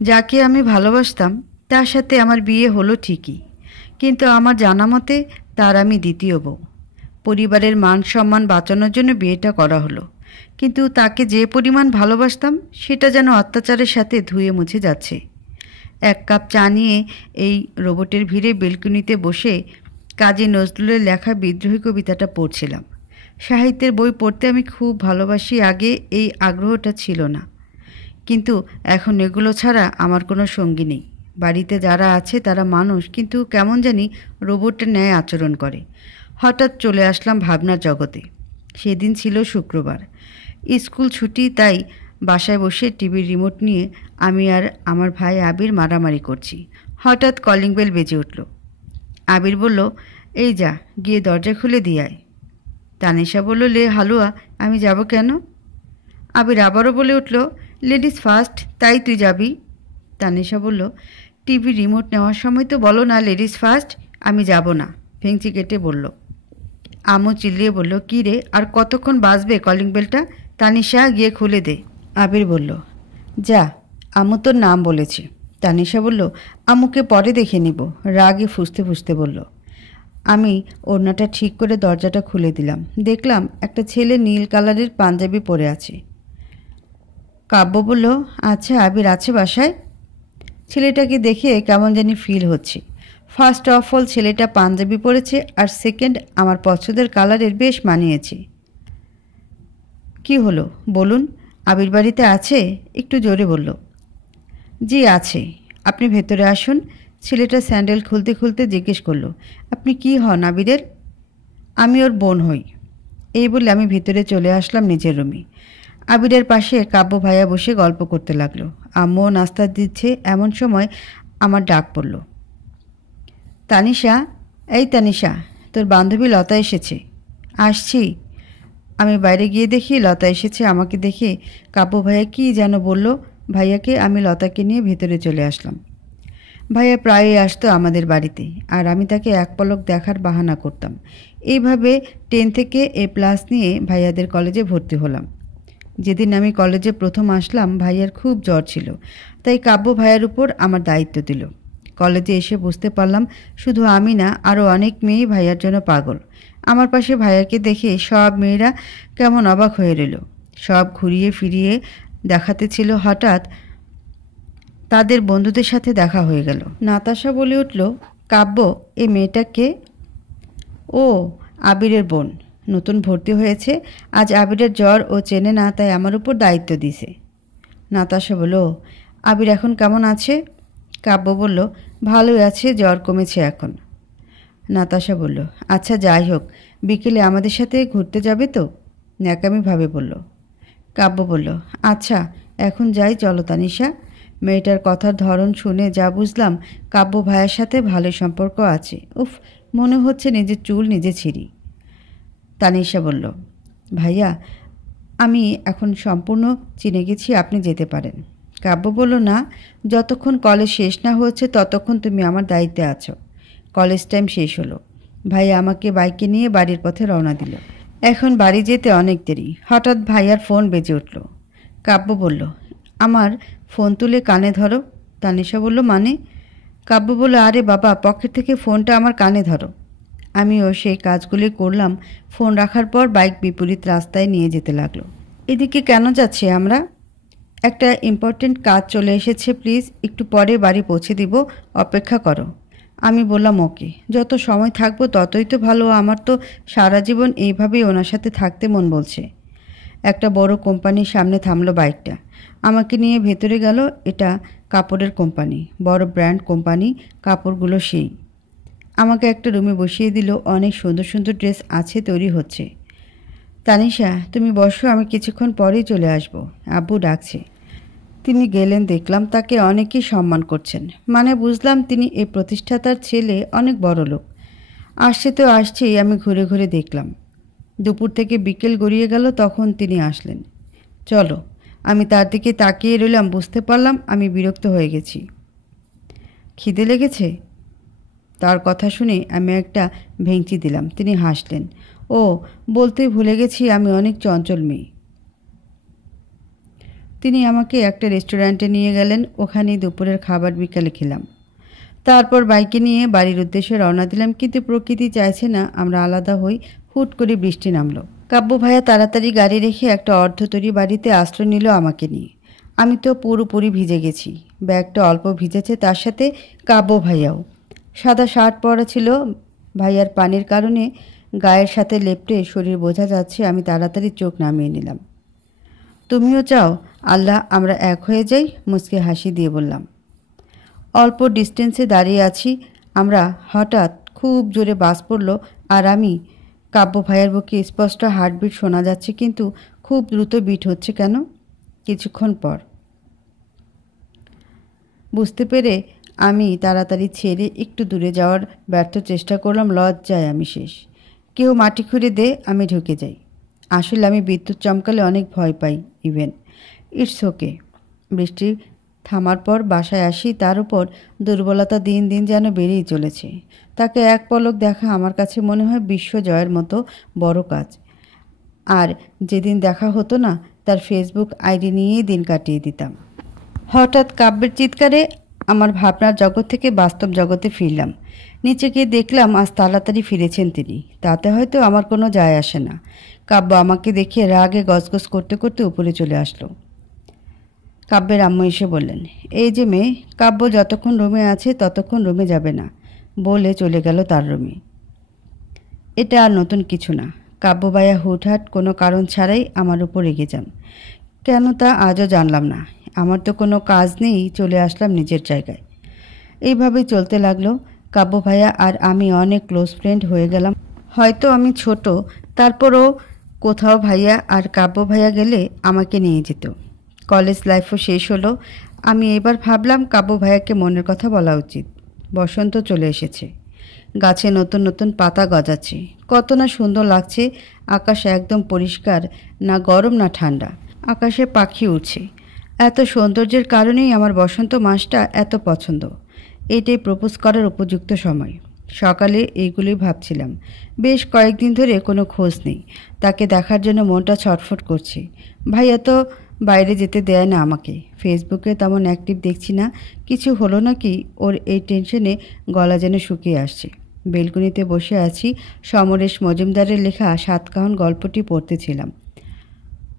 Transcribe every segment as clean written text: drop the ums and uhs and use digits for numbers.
যাকে আমি ভালোবাসতাম তার সাথে আমার বিয়ে হলো ঠিকই, কিন্তু আমার জানা মতে তার আমি দ্বিতীয় বউ। পরিবারের মান সম্মান বাঁচানোর জন্য বিয়েটা করা হলো, কিন্তু তাকে যে পরিমাণ ভালোবাসতাম সেটা যেন অত্যাচারের সাথে ধুয়ে মুছে যাচ্ছে। এক কাপ চা নিয়ে এই রোবটের ভিড়ে বেলকনিতে বসে কাজী নজরুলের লেখা বিদ্রোহী কবিতাটা পড়ছিলাম। সাহিত্যের বই পড়তে আমি খুব ভালোবাসি, আগে এই আগ্রহটা ছিল না, কিন্তু এখন এগুলো ছাড়া আমার কোনো সঙ্গী নেই। বাড়িতে যারা আছে তারা মানুষ, কিন্তু কেমন জানি রোবটের ন্যায় আচরণ করে। হঠাৎ চলে আসলাম ভাবনার জগতে। সেদিন ছিল শুক্রবার, স্কুল ছুটি, তাই বাসায় বসে টিভির রিমোট নিয়ে আমি আর আমার ভাই আবির মারামারি করছি। হঠাৎ কলিং বেল বেজে উঠল। আবির বলল, এই যা, গিয়ে দরজা খুলে দিয়ে আয়। তানিশা বলল, লে হালুয়া, আমি যাব কেন? আবির আবারও বলে উঠল, লেডিস ফার্স্ট, তাই তুই যাবি। তানিশা বলল, টিভি রিমোট নেওয়ার সময় তো বলো না লেডিস ফার্স্ট। আমি যাব না, ভেঙচি কেটে বলল। আমু চিল্লিয়ে বলল, কী রে, আর কতক্ষণ বাজবে কলিং বেলটা? তানিশা, গিয়ে খুলে দে। আবির বলল, যা, আমু তোর নাম বলেছে। তানিশা বলল, আমুকে পরে দেখে নিব, রাগে ফুঁসতে ফুঁসতে বলল। আমি ওড়নাটা ঠিক করে দরজাটা খুলে দিলাম। দেখলাম একটা ছেলে নীল কালারের পাঞ্জাবি পরে আছে। কাব্য বলল, আচ্ছা আবির আছে বাসায়? ছেলেটাকে দেখে কেমন জানি ফিল হচ্ছে। ফার্স্ট অফ অল ছেলেটা পাঞ্জাবি পরেছে, আর সেকেন্ড আমার পছন্দের কালারের বেশ মানিয়েছে। কি হলো বলুন, আবির বাড়িতে আছে? একটু জোরে বলল। জি আছে, আপনি ভেতরে আসুন। ছেলেটা স্যান্ডেল খুলতে খুলতে জিজ্ঞেস করলো, আপনি কি হন আবিরের? আমি ওর বোন হই। এই বলে আমি ভিতরে চলে আসলাম নিজের রুমে। আবিরের পাশে কাব্য ভাইয়া বসে গল্প করতে লাগলো। আম্মুও নাস্তা দিচ্ছে, এমন সময় আমার ডাক পড়ল। তানিশা, এই তানিশা, তোর বান্ধবী লতা এসেছে। আসছি। আমি বাইরে গিয়ে দেখি লতা এসেছে। আমাকে দেখে কাব্য ভাইয়া কী যেন বলল ভাইয়াকে। আমি লতাকে নিয়ে ভেতরে চলে আসলাম। ভাইয়া প্রায়ই আসতো আমাদের বাড়িতে, আর আমি তাকে এক পলক দেখার বাহানা করতাম। এইভাবে 10 থেকে A+ নিয়ে ভাইয়াদের কলেজে ভর্তি হলাম। যেদিন আমি কলেজে প্রথম আসলাম ভাইয়ার খুব জ্বর ছিল, তাই কাব্য ভাইয়ার উপর আমার দায়িত্ব দিল। কলেজে এসে বুঝতে পারলাম শুধু আমি না, আরও অনেক মেয়েই ভাইয়ার জন্য পাগল। আমার পাশে ভাইয়াকে দেখে সব মেয়েরা কেমন অবাক হয়ে রইল। সব ঘুরিয়ে ফিরিয়ে দেখাতে ছিল। হঠাৎ তাদের বন্ধুদের সাথে দেখা হয়ে গেল। নাতাশা বলে উঠল, কাব্য, এই মেয়েটাকে? ও আবিরের বোন, নতুন ভর্তি হয়েছে। আজ আবিরের জ্বর, ও চেনে না, তাই আমার উপর দায়িত্ব দিছে। নাতাশা বলল, আবির এখন কেমন আছে? কাব্য বলল, ভালোই আছে, জ্বর কমেছে এখন। নাতাশা বলল, আচ্ছা যাই হোক, বিকেলে আমাদের সাথে ঘুরতে যাবে তো? ন্যাকামিভাবে বলল। কাব্য বলল, আচ্ছা এখন যাই, চলো তানিশা। মেয়েটার কথার ধরন শুনে যা বুঝলাম কাব্য ভাইয়ের সাথে ভালো সম্পর্ক আছে। উফ, মনে হচ্ছে নিজের চুল নিজে ছিঁড়ি। তানিশা বলল, ভাইয়া, আমি এখন সম্পূর্ণ চিনে গেছি, আপনি যেতে পারেন। কাব্য বলল, না, যতক্ষণ কলেজ শেষ না হচ্ছে ততক্ষণ তুমি আমার দায়িত্বে আছো। কলেজ টাইম শেষ হলো। ভাইয়া আমাকে বাইকে নিয়ে বাড়ির পথে রওনা দিল। এখন বাড়ি যেতে অনেক দেরি। হঠাৎ ভাইয়ার ফোন বেজে উঠল। কাব্য বলল, আমার ফোন তুলে কানে ধরো। তানিশা বলল, মানে? কাব্য বলল, আরে বাবা, পকেট থেকে ফোনটা আমার কানে ধরো। আমিও সেই কাজগুলি করলাম। ফোন রাখার পর বাইক বিপরীত রাস্তায় নিয়ে যেতে লাগলো। এদিকে কেন যাচ্ছি আমরা? একটা ইম্পর্টেন্ট কাজ চলে এসেছে, প্লিজ একটু পরে বাড়ি পৌঁছে দিব, অপেক্ষা করো। আমি বললাম, ওকে, যত সময় থাকবো ততই তো ভালো। আমার তো সারা জীবন এইভাবেই ওনার সাথে থাকতে মন বলছে। একটা বড় কোম্পানির সামনে থামলো বাইকটা। আমাকে নিয়ে ভেতরে গেল। এটা কাপড়ের কোম্পানি, বড় ব্র্যান্ড কোম্পানি, কাপড়গুলো সেই। আমাকে একটা রুমে বসিয়ে দিল। অনেক সুন্দর সুন্দর ড্রেস আছে, তৈরি হচ্ছে। তানিশা, তুমি বসো, আমি কিছুক্ষণ পরেই চলে আসব, আব্বু ডাকছে। তিনি গেলেন। দেখলাম তাকে অনেকেই সম্মান করছেন, মানে বুঝলাম তিনি এই প্রতিষ্ঠাতার ছেলে, অনেক বড় লোক। আসছে তো আসছেই, আমি ঘুরে ঘুরে দেখলাম। দুপুর থেকে বিকেল গড়িয়ে গেল, তখন তিনি আসলেন। চলো। আমি তার দিকে তাকিয়ে রইলাম। বুঝতে পারলাম আমি বিরক্ত হয়ে গেছি। খিদে লেগেছে? তার কথা শুনে আমি একটা ভেঙচি দিলাম। তিনি হাসলেন। ও, বলতে ভুলে গেছি, আমি অনেক চঞ্চল মেয়ে। তিনি আমাকে একটা রেস্টুরেন্টে নিয়ে গেলেন। ওখানেই দুপুরের খাবার বিকালে খেলাম। তারপর বাইকে নিয়ে বাড়ির উদ্দেশ্যে রওনা দিলাম, কিন্তু প্রকৃতি চাইছে না আমরা আলাদা হই। হুট করে বৃষ্টি নামলো। কাব্য ভাইয়া তাড়াতাড়ি গাড়ি রেখে একটা অর্ধতরী বাড়িতে আশ্রয় নিল আমাকে নিয়ে। আমি তো পুরোপুরি ভিজে গেছি, ব্যাগটা অল্প ভিজেছে, তার সাথে কাব্য ভাইয়াও। সাদা শার্ট পরা ছিল, ভাইয়ার পানির কারণে গায়ের সাথে লেপ্টে শরীর বোঝা যাচ্ছে। আমি তাড়াতাড়ি চোখ নামিয়ে নিলাম। তুমিও চাও আল্লাহ আমরা এক হয়ে যাই? মুচকে হাসি দিয়ে বললাম। অল্প ডিস্টেন্সে দাঁড়িয়ে আছি আমরা, হঠাৎ খুব জোরে বাস পড়ল, আর আমি কাব্য ভাইয়ের বুকে স্পষ্ট হার্টবিট শোনা যাচ্ছে, কিন্তু খুব দ্রুত বিট হচ্ছে কেন? কিছুক্ষণ পর বুঝতে পেরে আমি তাড়াতাড়ি ছেড়ে একটু দূরে যাওয়ার ব্যর্থ চেষ্টা করলাম। লজ্জায় আমি শেষ। কেউ মাটি খুঁড়ে দে, আমি ঢুকে যাই। আসলে আমি বিদ্যুৎ চমকালে অনেক ভয় পাই। Even it's okay. বৃষ্টি থামার পর বাসায় আসি, তার উপর দুর্বলতা দিন দিন যেন বেড়েই চলেছে। তাকে এক পলক দেখা আমার কাছে মনে হয় বিশ্ব জয়ের মতো বড় কাজ। আর যেদিন দেখা হতো না, তার ফেসবুক আইডি নিয়েই দিন কাটিয়ে দিতাম। হঠাৎ কাব্যের চিৎকারে আমার ভাবনার জগৎ থেকে বাস্তব জগতে ফিরলাম। নিচে গিয়ে দেখলাম আজ তাড়াতাড়ি ফিরেছেন তিনি। তাতে হয়তো আমার কোনো যায় আসে না। কাব্য আমাকে দেখে রাগে গজগজ করতে করতে উপরে চলে আসলো। কাব্যের আম্মু এসে বললেন, এই যে মেয়ে, কাব্য যতক্ষণ রুমে আছে ততক্ষণ রুমে যাবে না, বলে চলে গেল তার রুমে। এটা আর নতুন কিছু না। কাব্য ভাইয়া হুটহাট কোনো কারণ ছাড়াই আমার উপর রেগে যান। কেন তা আজও জানলাম না। আমার তো কোনো কাজ নেই, চলে আসলাম নিজের জায়গায়। এইভাবেই চলতে লাগলো। কাব্য ভাইয়া আর আমি অনেক ক্লোজ ফ্রেন্ড হয়ে গেলাম। হয়তো আমি ছোট, তারপরও কোথাও ভাইয়া আর কাব্য ভাইয়া গেলে আমাকে নিয়ে যেত। কলেজ লাইফও শেষ হলো। আমি এবার ভাবলাম কাব্য ভাইয়াকে মনের কথা বলা উচিত। বসন্ত চলে এসেছে, গাছে নতুন নতুন পাতা গজাচ্ছে, কত না সুন্দর লাগছে। আকাশ একদম পরিষ্কার, না গরম না ঠান্ডা। আকাশে পাখি উড়ছে। এত সৌন্দর্যের কারণেই আমার বসন্ত মাসটা এত পছন্দ। এটাই প্রপোজ করার উপযুক্ত সময়। সকালে এইগুলোই ভাবছিলাম। বেশ কয়েকদিন ধরে কোনো খোঁজ নেই। তাকে দেখার জন্য মনটা ছটফট করছে। ভাইয়া তো বাইরে যেতে দেয় না আমাকে। ফেসবুকে তেমন অ্যাক্টিভ দেখছি না। কিছু হলো নাকি ওর, এই টেনশনে গলা যেন শুকিয়ে আসছে। বেলকনিতে বসে আছি, সমরেশ মজুমদারের লেখা সাতকাহন গল্পটি পড়তেছিলাম।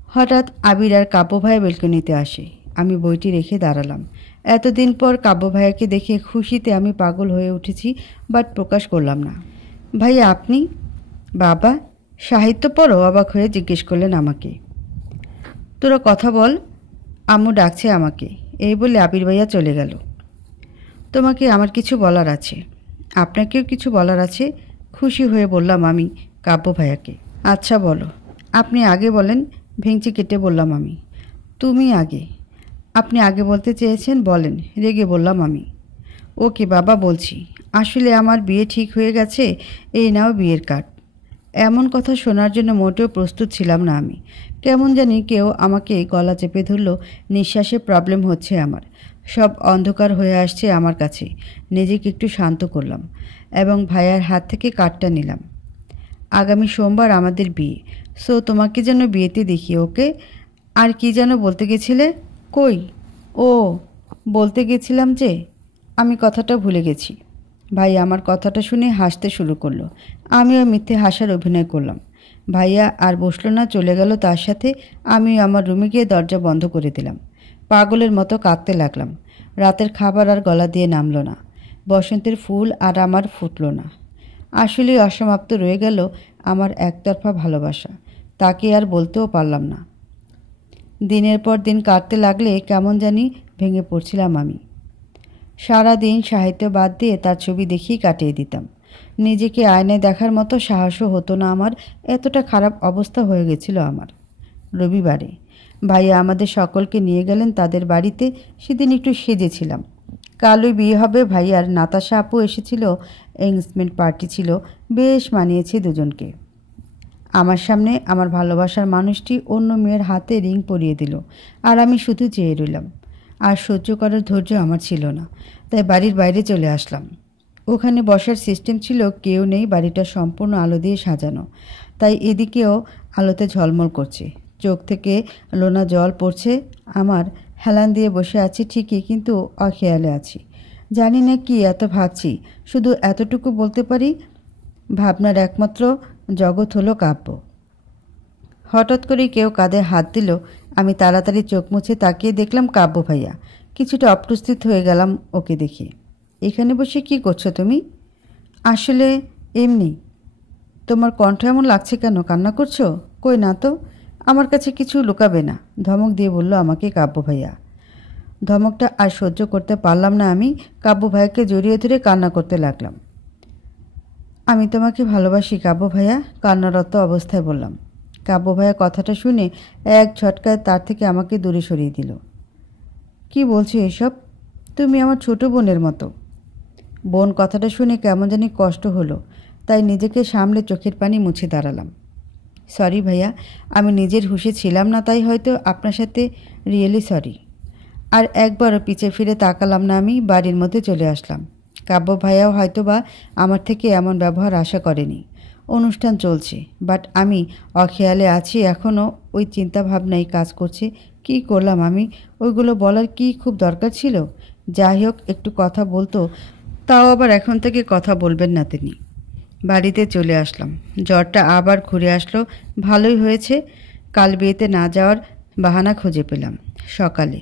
হঠাৎ আবির আর কাব্য ভাইয়া বেলকনিতে আসে। আমি বইটি রেখে দাঁড়ালাম। এতদিন পর কাব্য ভাইয়াকে দেখে খুশিতে আমি পাগল হয়ে উঠেছি, বাট প্রকাশ করলাম না। ভাইয়া আপনি? বাবা, সাহিত্য পড়ো? অবাক হয়ে জিজ্ঞেস করলেন আমাকে। তোরা কথা বল, আম্মু ডাকছে আমাকে, এই বলে আবির ভাইয়া চলে গেল। তোমাকে আমার কিছু বলার আছে। আপনাকেও কিছু বলার আছে, খুশি হয়ে বললাম আমি কাব্য ভাইয়াকে। আচ্ছা বলো। আপনি আগে বলেন, ভেঙচি কেটে বললাম আমি। তুমি আগে। আপনি আগে বলতে চেয়েছেন, বলেন, রেগে বললাম আমি। ওকে বাবা, বলছি। আসলে আমার বিয়ে ঠিক হয়ে গেছে, এই নাও বিয়ের কার্ড। এমন কথা শোনার জন্য মোটেও প্রস্তুত ছিলাম না আমি। কেমন জানি কেউ আমাকে গলা চেপে ধরল। নিঃশ্বাসে প্রবলেম হচ্ছে আমার। সব অন্ধকার হয়ে আসছে আমার কাছে। নিজেকে একটু শান্ত করলাম এবং ভাইয়ার হাত থেকে কার্ডটা নিলাম। আগামী সোমবার আমাদের বিয়ে, সো তোমাকে যেন বিয়েতে দেখি, ওকে? আর কি যেন বলতে গেছিলে? কই? ও, বলতে গেছিলাম যে আমি কথাটা ভুলে গেছি। ভাই আমার কথাটা শুনে হাসতে শুরু করলো। আমিও মিথ্যে হাসার অভিনয় করলাম। ভাইয়া আর বসলো না, চলে গেল তার সাথে। আমি আমার রুমে গিয়ে দরজা বন্ধ করে দিলাম। পাগলের মতো কাঁদতে লাগলাম। রাতের খাবার আর গলা দিয়ে নামলো না। বসন্তের ফুল আর আমার ফুটলো না। আসলেই অসমাপ্ত রয়ে গেল আমার একতরফা ভালোবাসা। তাকে আর বলতেও পারলাম না। দিনের পর দিন কাটতে লাগলে কেমন জানি ভেঙে পড়ছিলাম আমি। সারা দিন সাহিত্য বাদ দিয়ে তার ছবি দেখেই কাটিয়ে দিতাম। নিজেকে আয়নায় দেখার মতো সাহসও হতো না আমার। এতটা খারাপ অবস্থা হয়ে গেছিল আমার। রবিবারে ভাইয়া আমাদের সকলকে নিয়ে গেলেন তাদের বাড়িতে। সেদিন একটু সেজেছিলাম। কালই বিয়ে হবে ভাইয়ার। নাতাশা আপু এসেছিল, এঙ্গেজমেন্ট পার্টি ছিল। বেশ মানিয়েছে দুজনকে। আমার সামনে আমার ভালোবাসার মানুষটি অন্য মেয়ের হাতে রিং পরিয়ে দিল, আর আমি শুধু চেয়ে রইলাম। আর সহ্য করার ধৈর্য আমার ছিল না, তাই বাড়ির বাইরে চলে আসলাম। ওখানে বসার সিস্টেম ছিল, কেউ নেই। বাড়িটা সম্পূর্ণ আলো দিয়ে সাজানো, তাই এদিকেও আলোতে ঝলমল করছে। চোখ থেকে লোনা জল পড়ছে। আমার হেলান দিয়ে বসে আছি ঠিকই, কিন্তু অখেয়ালে আছি। জানি না কি এত ভাবছি, শুধু এতটুকু বলতে পারি, ভাবনার একমাত্র জগৎ হলো কাব্য। হঠাৎ করে কেউ কাঁধে হাত দিল। আমি তাড়াতাড়ি চোখ মুছে তাকিয়ে দেখলাম কাব্য ভাইয়া। কিছুটা অপ্রস্তুত হয়ে গেলাম ওকে দেখে। এখানে বসে কি করছো তুমি? আসলে এমনি। তোমার কণ্ঠ এমন লাগছে কেন? কান্না করছো? কই না তো, আমার কাছে কিছু লুকাবে না, ধমক দিয়ে বলল আমাকে কাব্য ভাইয়া। ধমকটা আর সহ্য করতে পারলাম না। আমি কাব্য ভাইয়াকে জড়িয়ে ধরে কান্না করতে লাগলাম। আমি তোমাকে ভালোবাসি কাব্য ভাইয়া, কান্নারত অবস্থায় বললাম। কাব্য ভাইয়া কথাটা শুনে এক ঝটকায় তার থেকে আমাকে দূরে সরিয়ে দিল। কি বলছো এসব? তুমি আমার ছোট বোনের মতো। বোন কথাটা শুনে কেমন জানি কষ্ট হলো, তাই নিজেকে সামলে চোখের পানি মুছে দাঁড়ালাম। সরি ভাইয়া, আমি নিজের হুঁশে ছিলাম না, তাই হয়তো আপনার সাথে রিয়েলি সরি। আর একবারও পিছে ফিরে তাকালাম না। আমি বাড়ির মধ্যে চলে আসলাম। কাব্য ভাইয়াও হয়তো বা আমার থেকে এমন ব্যবহার আশা করেনি। অনুষ্ঠান চলছে, বাট আমি অখেয়ালে আছি এখনও। ওই চিন্তাভাবনাই কাজ করছে। কি করলাম আমি? ওইগুলো বলার কি খুব দরকার ছিল? যাই হোক, একটু কথা বলতো, তাও আবার এখন থেকে কথা বলবেন না তিনি। বাড়িতে চলে আসলাম। জ্বরটা আবার ঘুরে আসলো। ভালোই হয়েছে, কাল বিয়েতে না যাওয়ার বাহানা খুঁজে পেলাম। সকালে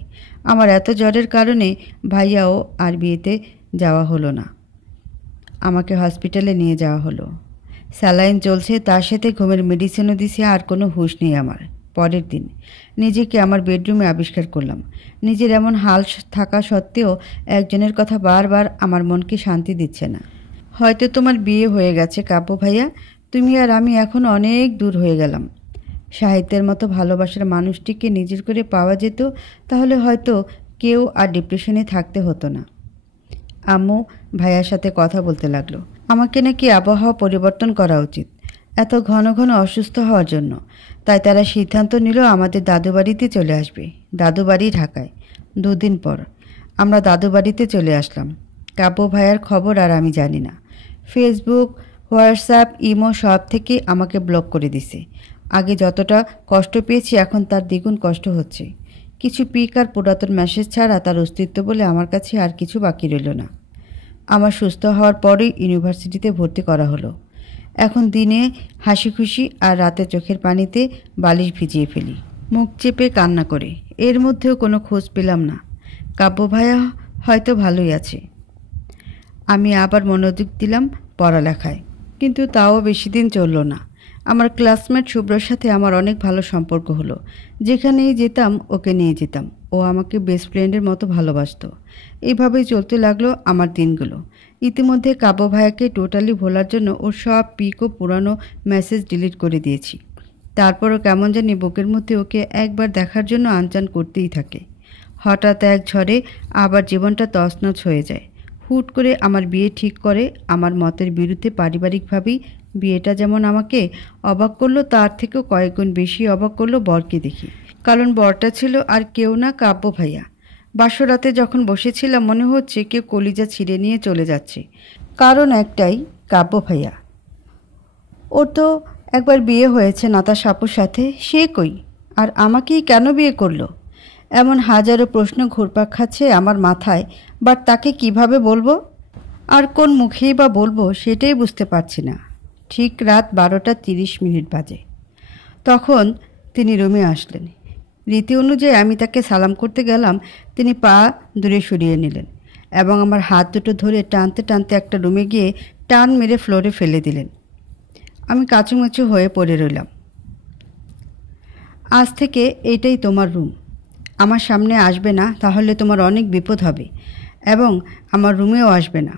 আমার এত জ্বরের কারণে ভাইয়াও আর বিয়েতে যাওয়া হলো না। আমাকে হসপিটালে নিয়ে যাওয়া হলো। স্যালাইন চলছে, তার সাথে ঘুমের মেডিসিনও দিছে। আর কোনো হুঁশ নেই আমার। পরের দিন নিজেকে আমার বেডরুমে আবিষ্কার করলাম। নিজের এমন হাল থাকা সত্ত্বেও একজনের কথা বারবার আমার মনকে শান্তি দিচ্ছে না। হয়তো তোমার বিয়ে হয়ে গেছে কাব্য ভাইয়া, তুমি আর আমি এখন অনেক দূর হয়ে গেলাম। সাহিত্যের মতো ভালোবাসার মানুষটিকে নিজের করে পাওয়া যেত, তাহলে হয়তো কেউ আর ডিপ্রেশনে থাকতে হতো না। আম্মু ভাইয়ার সাথে কথা বলতে লাগলো। আমাকে নাকি আবহাওয়া পরিবর্তন করা উচিত এত ঘন ঘন অসুস্থ হওয়ার জন্য। তাই তারা সিদ্ধান্ত নিল আমাদের দাদু বাড়িতে চলে আসবে। দাদু বাড়ি ঢাকায়। 2 দিন পর আমরা দাদু বাড়িতে চলে আসলাম। কাব্য ভাইয়ার খবর আর আমি জানি না। ফেসবুক, হোয়াটসঅ্যাপ, ইমো সব থেকে আমাকে ব্লক করে দিছে। আগে যতটা কষ্ট পেয়েছি এখন তার দ্বিগুণ কষ্ট হচ্ছে। কিছু পিক আর পুরাতন মেসেজ ছাড়া তার অস্তিত্ব বলে আমার কাছে আর কিছু বাকি রইল না। আমার সুস্থ হওয়ার পরেই ইউনিভার্সিটিতে ভর্তি করা হলো। এখন দিনে হাসি খুশি আর রাতে চোখের পানিতে বালিশ ভিজিয়ে ফেলি, মুখ চেপে কান্না করে। এর মধ্যেও কোনো খোঁজ পেলাম না। কাব্য ভাইয়া হয়তো ভালোই আছে। আমি আবার মনোযোগ দিলাম পড়ালেখায়, কিন্তু তাও বেশি দিন চলল না। আমার ক্লাসমেট শুভ্রর সাথে আমার অনেক ভালো সম্পর্ক হলো। যেখানেই যেতাম ওকে নিয়ে যেতাম। ও আমাকে বেস্ট ফ্রেন্ডের মতো ভালোবাসতো। এইভাবেই চলতে লাগলো আমার দিনগুলো। ইতিমধ্যে কাব্য ভাইয়াকে টোটালি ভোলার জন্য ওর সব পিক ও পুরানো মেসেজ ডিলিট করে দিয়েছি। তারপরও কেমন জানি বুকের মধ্যে ওকে একবার দেখার জন্য আনচান করতেই থাকে। হঠাৎ এক ঝড়ে আবার জীবনটা তছনছ হয়ে যায়। হুট করে আমার বিয়ে ঠিক করে। আমার মতের বিরুদ্ধে পারিবারিকভাবেই বিয়েটা যেমন আমাকে অবাক করলো, তার থেকেও কয়েকগুণ বেশি অবাক করলো বরকে দেখি। কারণ বরটা ছিল আর কেউ না, কাব্য ভাইয়া। বাসরাতে যখন বসেছিলাম মনে হচ্ছে কেউ কলিজা ছিঁড়ে নিয়ে চলে যাচ্ছে। কারণ একটাই, কাব্য ভাইয়া। ওর তো একবার বিয়ে হয়েছে নাতাশা আপুর সাথে, সে কই? আর আমাকেই কেন বিয়ে করলো? এমন হাজারো প্রশ্ন ঘুরপাক খাচ্ছে আমার মাথায়, বাট তাকে কিভাবে বলবো আর কোন মুখেই বা বলবো সেটাই বুঝতে পারছি না। ঠিক রাত 12:30 বাজে। তখন তিনি রুমে আসলেন। রীতি অনুযায়ী আমি তাকে সালাম করতে গেলাম। তিনি পা দূরে সরিয়ে নিলেন এবং আমার হাত দুটো ধরে টানতে টানতে একটা রুমে গিয়ে টান মেরে ফ্লোরে ফেলে দিলেন। আমি কাচুমাচু হয়ে পড়ে রইলাম। আজ থেকে এইটাই তোমার রুম। আমার সামনে আসবে না, তাহলে তোমার অনেক বিপদ হবে, এবং আমার রুমেও আসবে না।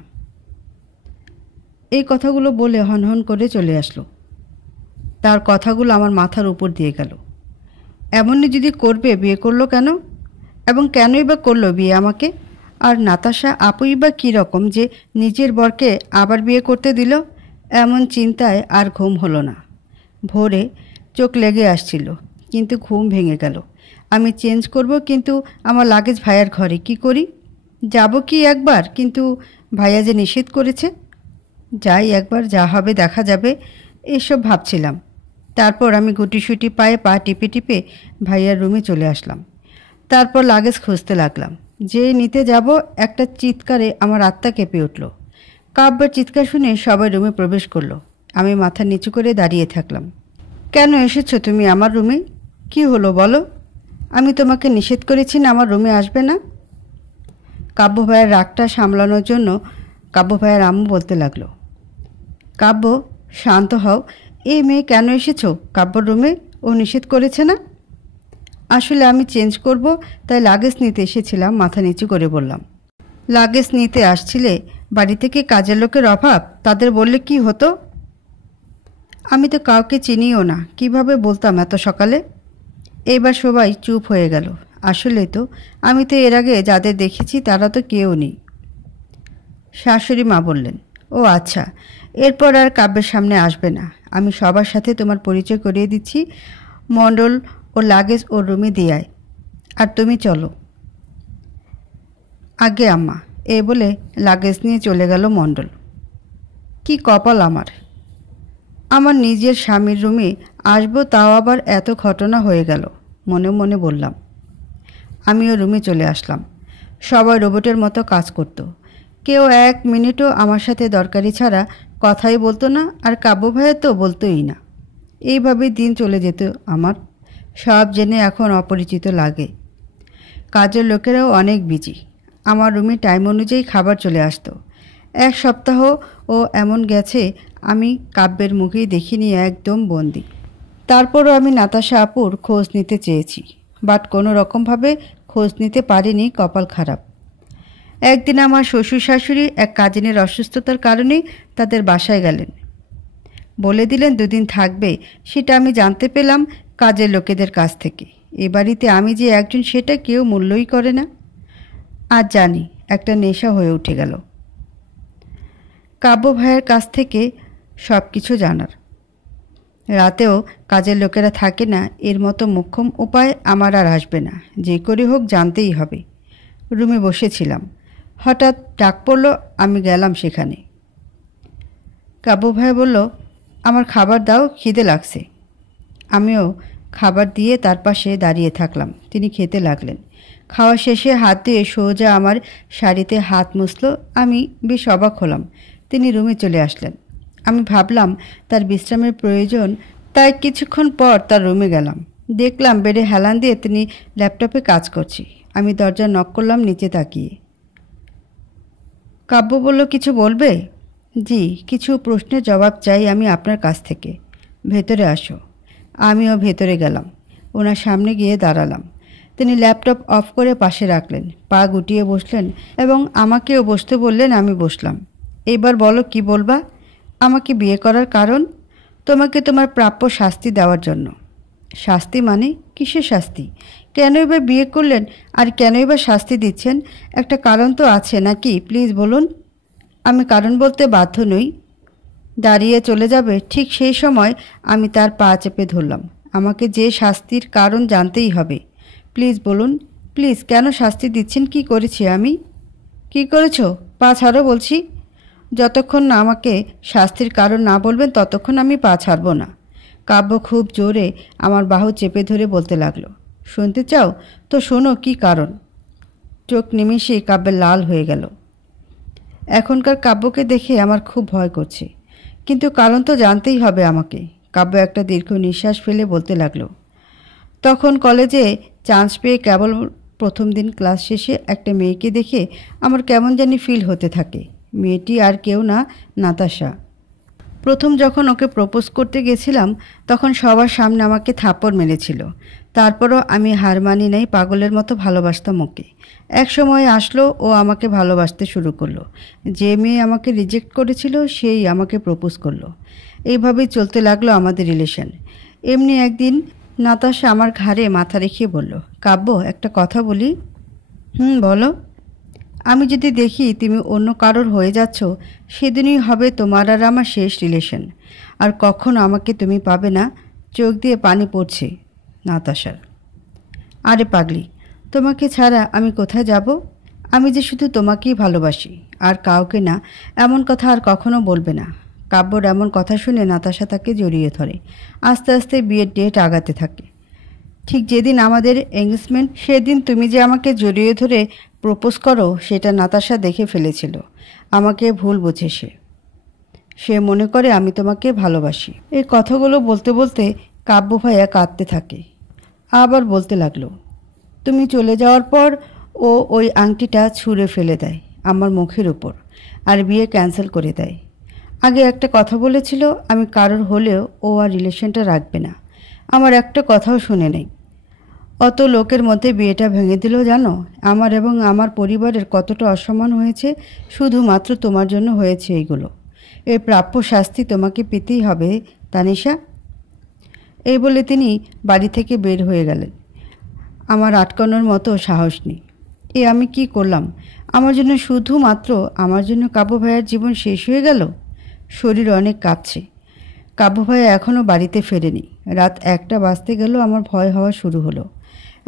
এই কথাগুলো বলে হনহন করে চলে আসলো। তার কথাগুলো আমার মাথার উপর দিয়ে গেল। এমনই যদি করবে বিয়ে করলো কেন? এবং কেনই বা করলো বিয়ে আমাকে? আর নাতাশা আপুই বা কীরকম যে নিজের বরকে আবার বিয়ে করতে দিল? এমন চিন্তায় আর ঘুম হলো না। ভোরে চোখ লেগে আসছিল, কিন্তু ঘুম ভেঙে গেল। আমি চেঞ্জ করব, কিন্তু আমার লাগেজ ভাইয়ার ঘরে। কি করি? যাব কি একবার? কিন্তু ভাইয়া যে নিষেধ করেছে। যাই একবার, যা হবে দেখা যাবে, এসব ভাবছিলাম। তারপর আমি গুটিসুটি পায়ে পা টিপে টিপে ভাইয়ার রুমে চলে আসলাম। তারপর লাগেজ খুঁজতে লাগলাম। যেই নিতে যাব একটা চিৎকারে আমার আত্মা কেঁপে উঠল। কাব্যের চিৎকার শুনে সবাই রুমে প্রবেশ করলো। আমি মাথা নিচু করে দাঁড়িয়ে থাকলাম। কেন এসেছো তুমি আমার রুমে? কি হলো বলো? আমি তোমাকে নিষেধ করেছি না আমার রুমে আসবে না? কাব্য ভাইয়ের রাগটা সামলানোর জন্য কাব্য ভাইয়ের আম্মু বলতে লাগলো, কাব্য শান্ত হও, এই মেয়ে কেন এসেছো কাব্যর রুমে? ও নিষেধ করেছে না? আসলে আমি চেঞ্জ করব, তাই লাগেজ নিতে এসেছিলাম, মাথা নিচু করে বললাম। লাগেজ নিতে আসছিলে? বাড়ি থেকে কাজের লোকের অভাব, তাদের বললে কি হতো? আমি তো কাউকে চিনিও না, কিভাবে বলতাম এত সকালে? এবার সবাই চুপ হয়ে গেল। আসলে তো আমি তো এর আগে যাদের দেখেছি তারা তো কেউ নেই। শাশুড়ি মা বললেন, ও আচ্ছা, এরপর আর কাব্যের সামনে আসবে না। আমি সবার সাথে তোমার পরিচয় করিয়ে দিচ্ছি। মণ্ডল ও লাগেজ ওর রুমে দিয়ে আয়, আর তুমি চলো। আগে আম্মা, এ বলে লাগেজ নিয়ে চলে গেল মণ্ডল। কি কপাল আমার, আমার নিজের স্বামীর রুমে আসবো তাও আবার এত ঘটনা হয়ে গেল, মনে মনে বললাম। আমিও রুমে চলে আসলাম। সবাই রোবটের মতো কাজ করত। কেউ এক মিনিটও আমার সাথে দরকারি ছাড়া কথাই বলতো না, আর কাব্য ভাইয়া তো বলতোই না। এইভাবেই দিন চলে যেত আমার। সব জেনে এখন অপরিচিত লাগে। কাজের লোকেরাও অনেক বিজি। আমার রুমে টাইম অনুযায়ী খাবার চলে আসতো। এক সপ্তাহ ও এমন গেছে আমি কাব্যের মুখেই দেখিনি, একদম বন্দি। তারপরও আমি নাতাশা আপুর খোঁজ নিতে চেয়েছি, বাট কোনো রকমভাবে খোঁজ নিতে পারিনি, কপাল খারাপ। একদিন আমার শ্বশুর শাশুড়ি এক কাজিনের অসুস্থতার কারণে তাদের বাসায় গেলেন। বলে দিলেন দুদিন থাকবে। সেটা আমি জানতে পেলাম কাজের লোকেদের কাছ থেকে। এ বাড়িতে আমি যে একজন সেটা কেউ মূল্যই করে না। আজ জানি একটা নেশা হয়ে উঠে গেল কাব্য ভাইয়ের কাছ থেকে সব কিছু জানার। রাতেও কাজের লোকেরা থাকে না, এর মতো মোক্ষম উপায় আমার আর আসবে না। যে করে হোক জানতেই হবে। রুমে বসেছিলাম, হঠাৎ ডাক পড়ল। আমি গেলাম সেখানে। কাব্য ভাই বলল, আমার খাবার দাও, খিদে লাগছে। আমিও খাবার দিয়ে তার পাশে দাঁড়িয়ে থাকলাম। তিনি খেতে লাগলেন। খাওয়া শেষে হাত দিয়ে সোজা আমার শাড়িতে হাত মুছল। আমি বেশ অবাক হলাম। তিনি রুমে চলে আসলেন। আমি ভাবলাম তার বিশ্রামের প্রয়োজন, তাই কিছুক্ষণ পর তার রুমে গেলাম। দেখলাম বেডে হেলান দিয়ে তিনি ল্যাপটপে কাজ করছি। আমি দরজা নক করলাম নিচে তাকিয়ে। কাব্য বলল, কিছু বলবে? জি, কিছু প্রশ্নের জবাব চাই আমি আপনার কাছ থেকে। ভেতরে আসো। আমিও ভেতরে গেলাম। ওনার সামনে গিয়ে দাঁড়ালাম। তিনি ল্যাপটপ অফ করে পাশে রাখলেন, পা গুটিয়ে বসলেন এবং আমাকেও বসতে বললেন। আমি বসলাম। এবার বলো, কি বলবা? আমাকে বিয়ে করার কারণ? তোমাকে তোমার প্রাপ্য শাস্তি দেওয়ার জন্য। শাস্তি মানে? কিসের শাস্তি? কেনই বা বিয়ে করলেন আর কেনই বা শাস্তি দিচ্ছেন? একটা কারণ তো আছে নাকি? প্লিজ বলুন। আমি কারণ বলতে বাধ্য নই। দাঁড়িয়ে চলে যাবে ঠিক সেই সময় আমি তার পা চেপে ধরলাম। আমাকে যে শাস্তির কারণ জানতেই হবে। প্লিজ বলুন, প্লিজ। কেন শাস্তি দিচ্ছেন? কি করেছি আমি? কি করেছো? পা ছাড়ো বলছি। যতক্ষণ না আমাকে শাস্তির কারণ না বলবেন ততক্ষণ আমি পা ছাড়ব না। কাব্য খুব জোরে আমার বাহু চেপে ধরে বলতে লাগলো, শুনতে চাও তো শোনো কি কারণ। চোখ নিমেষে কাব্যের লাল হয়ে গেল। এখনকার কাব্যকে দেখে আমার খুব ভয় করছে, কিন্তু কারণ তো জানতেই হবে আমাকে। কাব্য একটা দীর্ঘ নিঃশ্বাস ফেলে বলতে লাগলো, তখন কলেজে চান্স পেয়ে কেবল প্রথম দিন ক্লাস শেষে একটা মেয়েকে দেখে আমার কেমন জানি ফিল হতে থাকে। মেয়েটি আর কেউ না, নাতাশা। প্রথম যখন ওকে প্রপোজ করতে গেছিলাম তখন সবার সামনে আমাকে থাপ্পড় মেরেছিল। তারপরও আমি হার মানি নাই, পাগলের মতো ভালোবাসতাম ওকে। এক সময় আসলো ও আমাকে ভালোবাসতে শুরু করলো। যে মেয়ে আমাকে রিজেক্ট করেছিল সেই আমাকে প্রপোজ করলো। এইভাবেই চলতে লাগলো আমাদের রিলেশন। এমনি একদিন নাতাশা আমার ঘাড়ে মাথা রেখে বলল, কাব্য একটা কথা বলি। বলো। আমি যদি দেখি তুমি অন্য কারোর হয়ে যাচ্ছ, সেদিনই হবে তোমার আর আমার শেষ রিলেশন। আর কখনো আমাকে তুমি পাবে না। চোখ দিয়ে পানি পড়ছে নাতাশার। আরে পাগলি, তোমাকে ছাড়া আমি কোথায় যাব? আমি যে শুধু তোমাকেই ভালোবাসি আর কাউকে না, এমন কথা আর কখনো বলবে না। কাব্যর এমন কথা শুনে নাতাশা তাকে জড়িয়ে ধরে। আস্তে আস্তে বিয়ের ডেট আগাতে থাকে। ঠিক যেদিন আমাদের এঙ্গেজমেন্ট সেদিন তুমি যে আমাকে জড়িয়ে ধরে প্রপোজ করো সেটা নাতাশা দেখে ফেলেছিল। আমাকে ভুল বুঝে সে মনে করে আমি তোমাকে ভালোবাসি। এই কথাগুলো বলতে বলতে কাব্য ভাইয়া কাঁদতে থাকে। আবার বলতে লাগলো, তুমি চলে যাওয়ার পর ও ওই আংটিটা ছুঁড়ে ফেলে দেয় আমার মুখের উপর, আর বিয়ে ক্যান্সেল করে দেয়। আগে একটা কথা বলেছিল আমি কারোর হলেও ও আর রিলেশনটা রাখবে না। আমার একটা কথাও শুনে নেই। অত লোকের মধ্যে বিয়েটা ভেঙে দিল জানো? আমার এবং আমার পরিবারের কতটা অসম্মান হয়েছে শুধুমাত্র তোমার জন্য হয়েছে এইগুলো। এর প্রাপ্য শাস্তি তোমাকে পেতেই হবে তানিশা। এই বলে তিনি বাড়ি থেকে বের হয়ে গেলেন। আমার আটকানোর মতো সাহস নেই। আমি কি করলাম? আমার জন্য, শুধুমাত্র আমার জন্য কাব্য ভাইয়ার জীবন শেষ হয়ে গেল। শরীর অনেক কাঁপছে। কাব্য ভাইয়া এখনও বাড়িতে ফেরেনি। রাত 1টা বাজতে গেল আমার ভয় হওয়া শুরু হলো।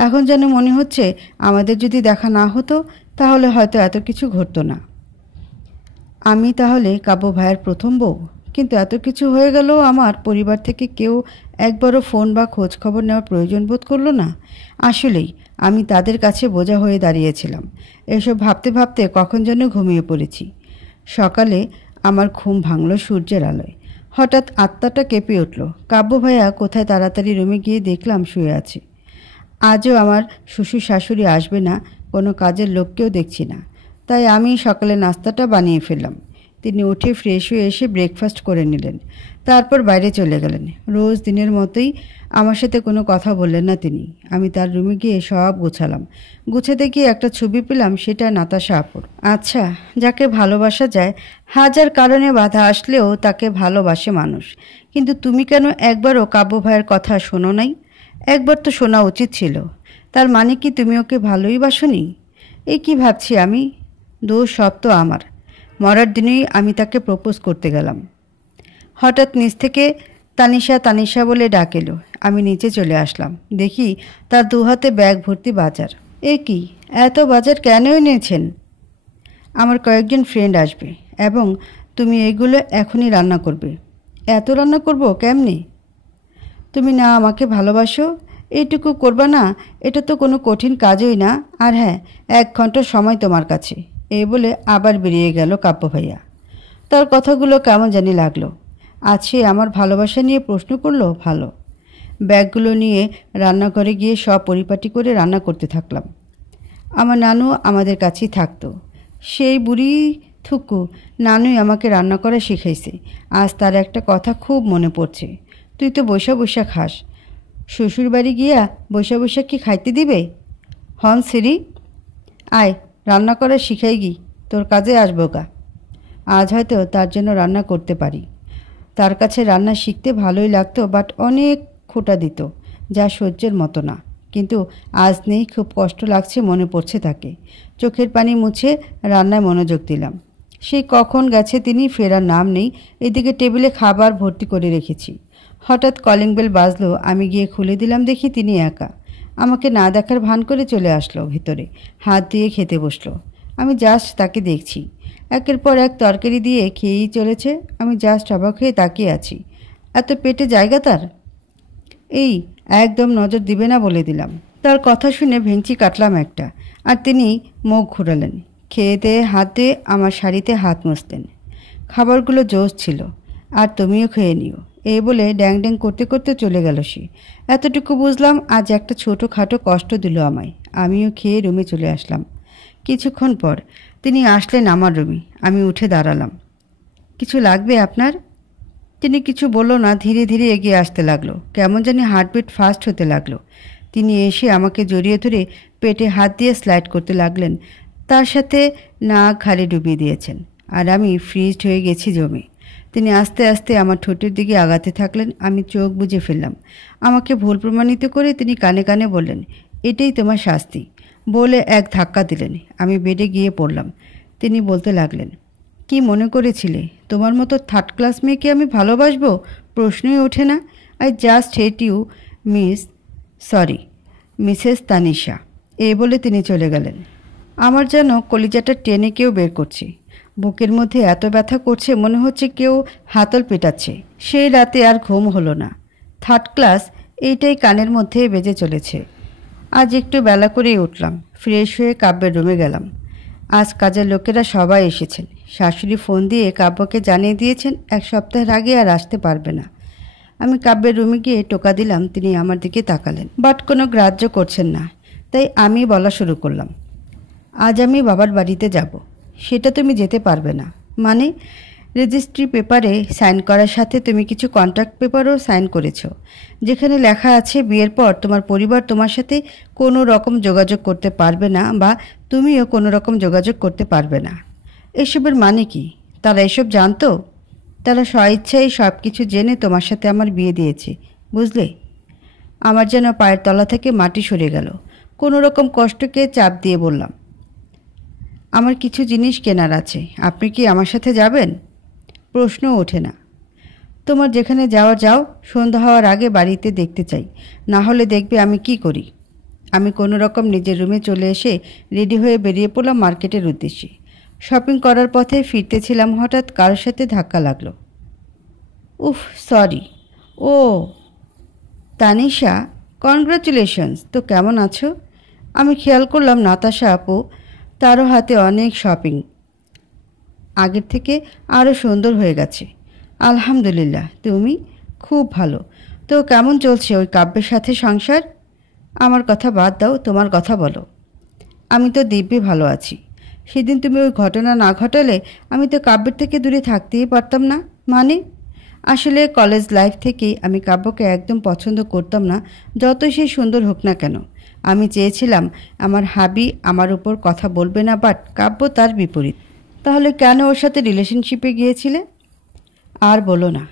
এখন যেন মনে হচ্ছে আমাদের যদি দেখা না হতো তাহলে হয়তো এত কিছু ঘটতো না। আমি তাহলে কাব্য ভাইয়ের প্রথম বউ। কিন্তু এত কিছু হয়ে গেলেও আমার পরিবার থেকে কেউ একবারও ফোন বা খোঁজ খবর নেওয়ার প্রয়োজন বোধ করলো না। আসলেই আমি তাদের কাছে বোঝা হয়ে দাঁড়িয়েছিলাম। এসব ভাবতে ভাবতে কখন যেন ঘুমিয়ে পড়েছি। সকালে আমার ঘুম ভাঙল সূর্যের আলোয়। হঠাৎ আত্মাটা কেঁপে উঠল। কাব্য ভাইয়া কোথায়? তাড়াতাড়ি রুমে গিয়ে দেখলাম শুয়ে আছে। আজও আমার শ্বশুর শাশুড়ি আসবে না, কোনো কাজের লোককেও দেখছি না। তাই আমি সকালে নাস্তাটা বানিয়ে ফেললাম। তিনি উঠে ফ্রেশ হয়ে এসে ব্রেকফাস্ট করে নিলেন। তারপর বাইরে চলে গেলেন। রোজ দিনের মতোই আমার সাথে কোনো কথা বললেন না তিনি। আমি তার রুমে গিয়ে সব গোছালাম। গুছাতে গিয়ে একটা ছবি পেলাম, সেটা নাতাশা আপুর। আচ্ছা, যাকে ভালোবাসা যায় হাজার কারণে বাধা আসলেও তাকে ভালোবাসে মানুষ। কিন্তু তুমি কেন একবারও কাব্য ভাইয়ের কথা শোনো নাই? একবার তো শোনা উচিত ছিল। তার মানে কি তুমি ওকে ভালোই বাসনি? এই কি ভাবছি আমি? দোষ সব তো আমার। মরার দিনেই আমি তাকে প্রপোজ করতে গেলাম। হঠাৎ নিচ থেকে তানিশা তানিশা বলে ডাক এলো। আমি নিচে চলে আসলাম। দেখি তার দুহাতে ব্যাগ ভর্তি বাজার। এ কি, এত বাজার কেন এনেছেন? আমার কয়েকজন ফ্রেন্ড আসবে এবং তুমি এগুলো এখনই রান্না করবে। এত রান্না করব কেমনে? তুমি না আমাকে ভালোবাসো, এইটুকু করবা না? এটা তো কোনো কঠিন কাজই না। আর হ্যাঁ, 1 ঘন্টা সময় তোমার কাছে। এই বলে আবার বেরিয়ে গেল কাব্য ভাইয়া। তার কথাগুলো কেমন জানি লাগলো। আছে আমার ভালোবাসা নিয়ে প্রশ্ন করলো। ভালো। ব্যাগগুলো নিয়ে রান্নাঘরে গিয়ে সব পরিপাটি করে রান্না করতে থাকলাম। আমার নানু আমাদের কাছেই থাকতো। সেই বুড়ি থুকু নানুই আমাকে রান্না করা শিখাইছে। আজ তার একটা কথা খুব মনে পড়ছে। তুই তো বৈশা বৈশা খাস, শ্বশুর বাড়ি গিয়া বৈশা বৈশা কি খাইতে দিবে? হন সিরি, আয় রান্না করা শিখাই গি, তোর কাজে আসবো গা। আজ হয়তো তার জন্য রান্না করতে পারি। তার কাছে রান্না শিখতে ভালোই লাগতো, বাট অনেক খোঁটা দিত, যা সহ্যের মতো না। কিন্তু আজ নেই, খুব কষ্ট লাগছে, মনে পড়ছে তাকে। চোখের পানি মুছে রান্নায় মনোযোগ দিলাম। সেই কখন গেছে তিনি, ফেরার নাম নেই। এদিকে টেবিলে খাবার ভর্তি করে রেখেছি। হঠাৎ কলিং বেল বাজলো। আমি গিয়ে খুলে দিলাম, দেখি তিনি একা। আমাকে না দেখার ভান করে চলে আসলো ভিতরে, হাত দিয়ে খেতে বসলো। আমি জাস্ট তাকে দেখছি। একের পর এক তরকারি দিয়ে খেয়েই চলেছে। আমি জাস্ট অবাক হয়ে তাকিয়ে আছি। এত পেটে জায়গা তার? এই একদম নজর দিবে না বলে দিলাম। তার কথা শুনে ভেঙচি কাটলাম একটা। আর তিনি মুখ ঘুরালেন। খেয়ে দিয়ে হাত দিয়ে আমার শাড়িতে হাত মুছলেন। খাবারগুলো জোশ ছিল, আর তুমিও খেয়ে নিও, এই বলে ড্যাং ড্যাং করতে করতে চলে গেল সে। এতটুকু বুঝলাম আজ একটা ছোটোখাটো কষ্ট দিল আমায়। আমিও খেয়ে রুমে চলে আসলাম। কিছুক্ষণ পর তিনি আসলেন আমার রুমে। আমি উঠে দাঁড়ালাম। কিছু লাগবে আপনার? তিনি কিছু বলল না, ধীরে ধীরে এগিয়ে আসতে লাগলো। কেমন জানি হার্টবিট ফাস্ট হতে লাগলো। তিনি এসে আমাকে জড়িয়ে ধরে পেটে হাত দিয়ে স্লাইড করতে লাগলেন। তার সাথে নাক ঘাড়ে ডুবিয়ে দিয়েছেন, আর আমি ফ্রিজড হয়ে গেছি জমে। তিনি আস্তে আস্তে আমার ঠোঁটের দিকে আগাতে থাকলেন। আমি চোখ বুজে ফেললাম। আমাকে ভুল প্রমাণিত করে তিনি কানে কানে বললেন, এটাই তোমার শাস্তি, বলে এক ধাক্কা দিলেন। আমি বেডে গিয়ে পড়লাম। তিনি বলতে লাগলেন, কি মনে করেছিলে তোমার মতো 3rd ক্লাস মেয়েকে আমি ভালোবাসবো? প্রশ্নই ওঠে না। I just hate you Mrs Tanisha. এই বলে তিনি চলে গেলেন। আমার যেন কলিজাটা টেনে কেউ বের করছে। বুকের মধ্যে এত ব্যথা করছে মনে হচ্ছে কেউ হাতল পেটাচ্ছে। সেই রাতে আর ঘুম হলো না। থার্ড ক্লাস এইটাই কানের মধ্যে বেজে চলেছে। আজ একটু বেলা করেই উঠলাম, ফ্রেশ হয়ে কাব্যের রুমে গেলাম। আজ কাজের লোকেরা সবাই এসেছেন। শাশুড়ি ফোন দিয়ে কাব্যকে জানিয়ে দিয়েছেন 1 সপ্তাহের আগে আর আসতে পারবে না। আমি কাব্যের রুমে গিয়ে টোকা দিলাম, তিনি আমার দিকে তাকালেন, বাট কোনো গ্রাহ্য করছেন না। তাই আমি বলা শুরু করলাম, আজ আমি বাবার বাড়িতে যাব। সেটা তুমি যেতে পারবে না। মানে? রেজিস্ট্রি পেপারে সাইন করার সাথে তুমি কিছু কন্ট্রাক্ট পেপারও সাইন করেছো, যেখানে লেখা আছে বিয়ের পর তোমার পরিবার তোমার সাথে কোনো রকম যোগাযোগ করতে পারবে না বা তুমিও কোনো রকম যোগাযোগ করতে পারবে না। এসবের মানে কি? তারা এসব জানতো? তারা স্বইচ্ছাই সব কিছু জেনে তোমার সাথে আমার বিয়ে দিয়েছে, বুঝলে? আমার যেন পায়ের তলা থেকে মাটি সরে গেল। কোনো রকম কষ্টকে চাপ দিয়ে বললাম, আমার কিছু জিনিস কেনার আছে, আপনি কি আমার সাথে যাবেন? প্রশ্ন ওঠে না। তোমার যেখানে যাওয়া যাও, সন্ধ্যা হওয়ার আগে বাড়িতে দেখতে চাই, না হলে দেখবে আমি কি করি। আমি কোনো রকম নিজের রুমে চলে এসে রেডি হয়ে বেরিয়ে পড়লাম মার্কেটের উদ্দেশ্যে। শপিং করার পথে ফিরতেছিলাম, হঠাৎ কারোর সাথে ধাক্কা লাগলো। উফ, সরি। ও তানিশা, কনগ্রাচুলেশনস। তো কেমন আছো? আমি খেয়াল করলাম নাতাশা আপু, তারও হাতে অনেক শপিং, আগের থেকে আরও সুন্দর হয়ে গেছে। আলহামদুলিল্লাহ। তুমি? খুব ভালো। তো কেমন চলছে ওই কাব্যের সাথে সংসার? আমার কথা বাদ দাও, তোমার কথা বলো। আমি তো দিব্যি ভালো আছি। সেদিন তুমি ওই ঘটনা না ঘটালে আমি তো কাব্যের থেকে দূরে থাকতেই পারতাম না। মানে? আসলে কলেজ লাইফ থেকেই আমি কাব্যকে একদম পছন্দ করতাম না, যতই সে সুন্দর হোক না কেন। আমি চেয়েছিলাম আমার হাবি আমার উপর কথা বলবে না, বাট কাব্য তার বিপরীত। তাহলে কেন ওর সাথে রিলেশনশিপে গিয়েছিলে? আর বলো না,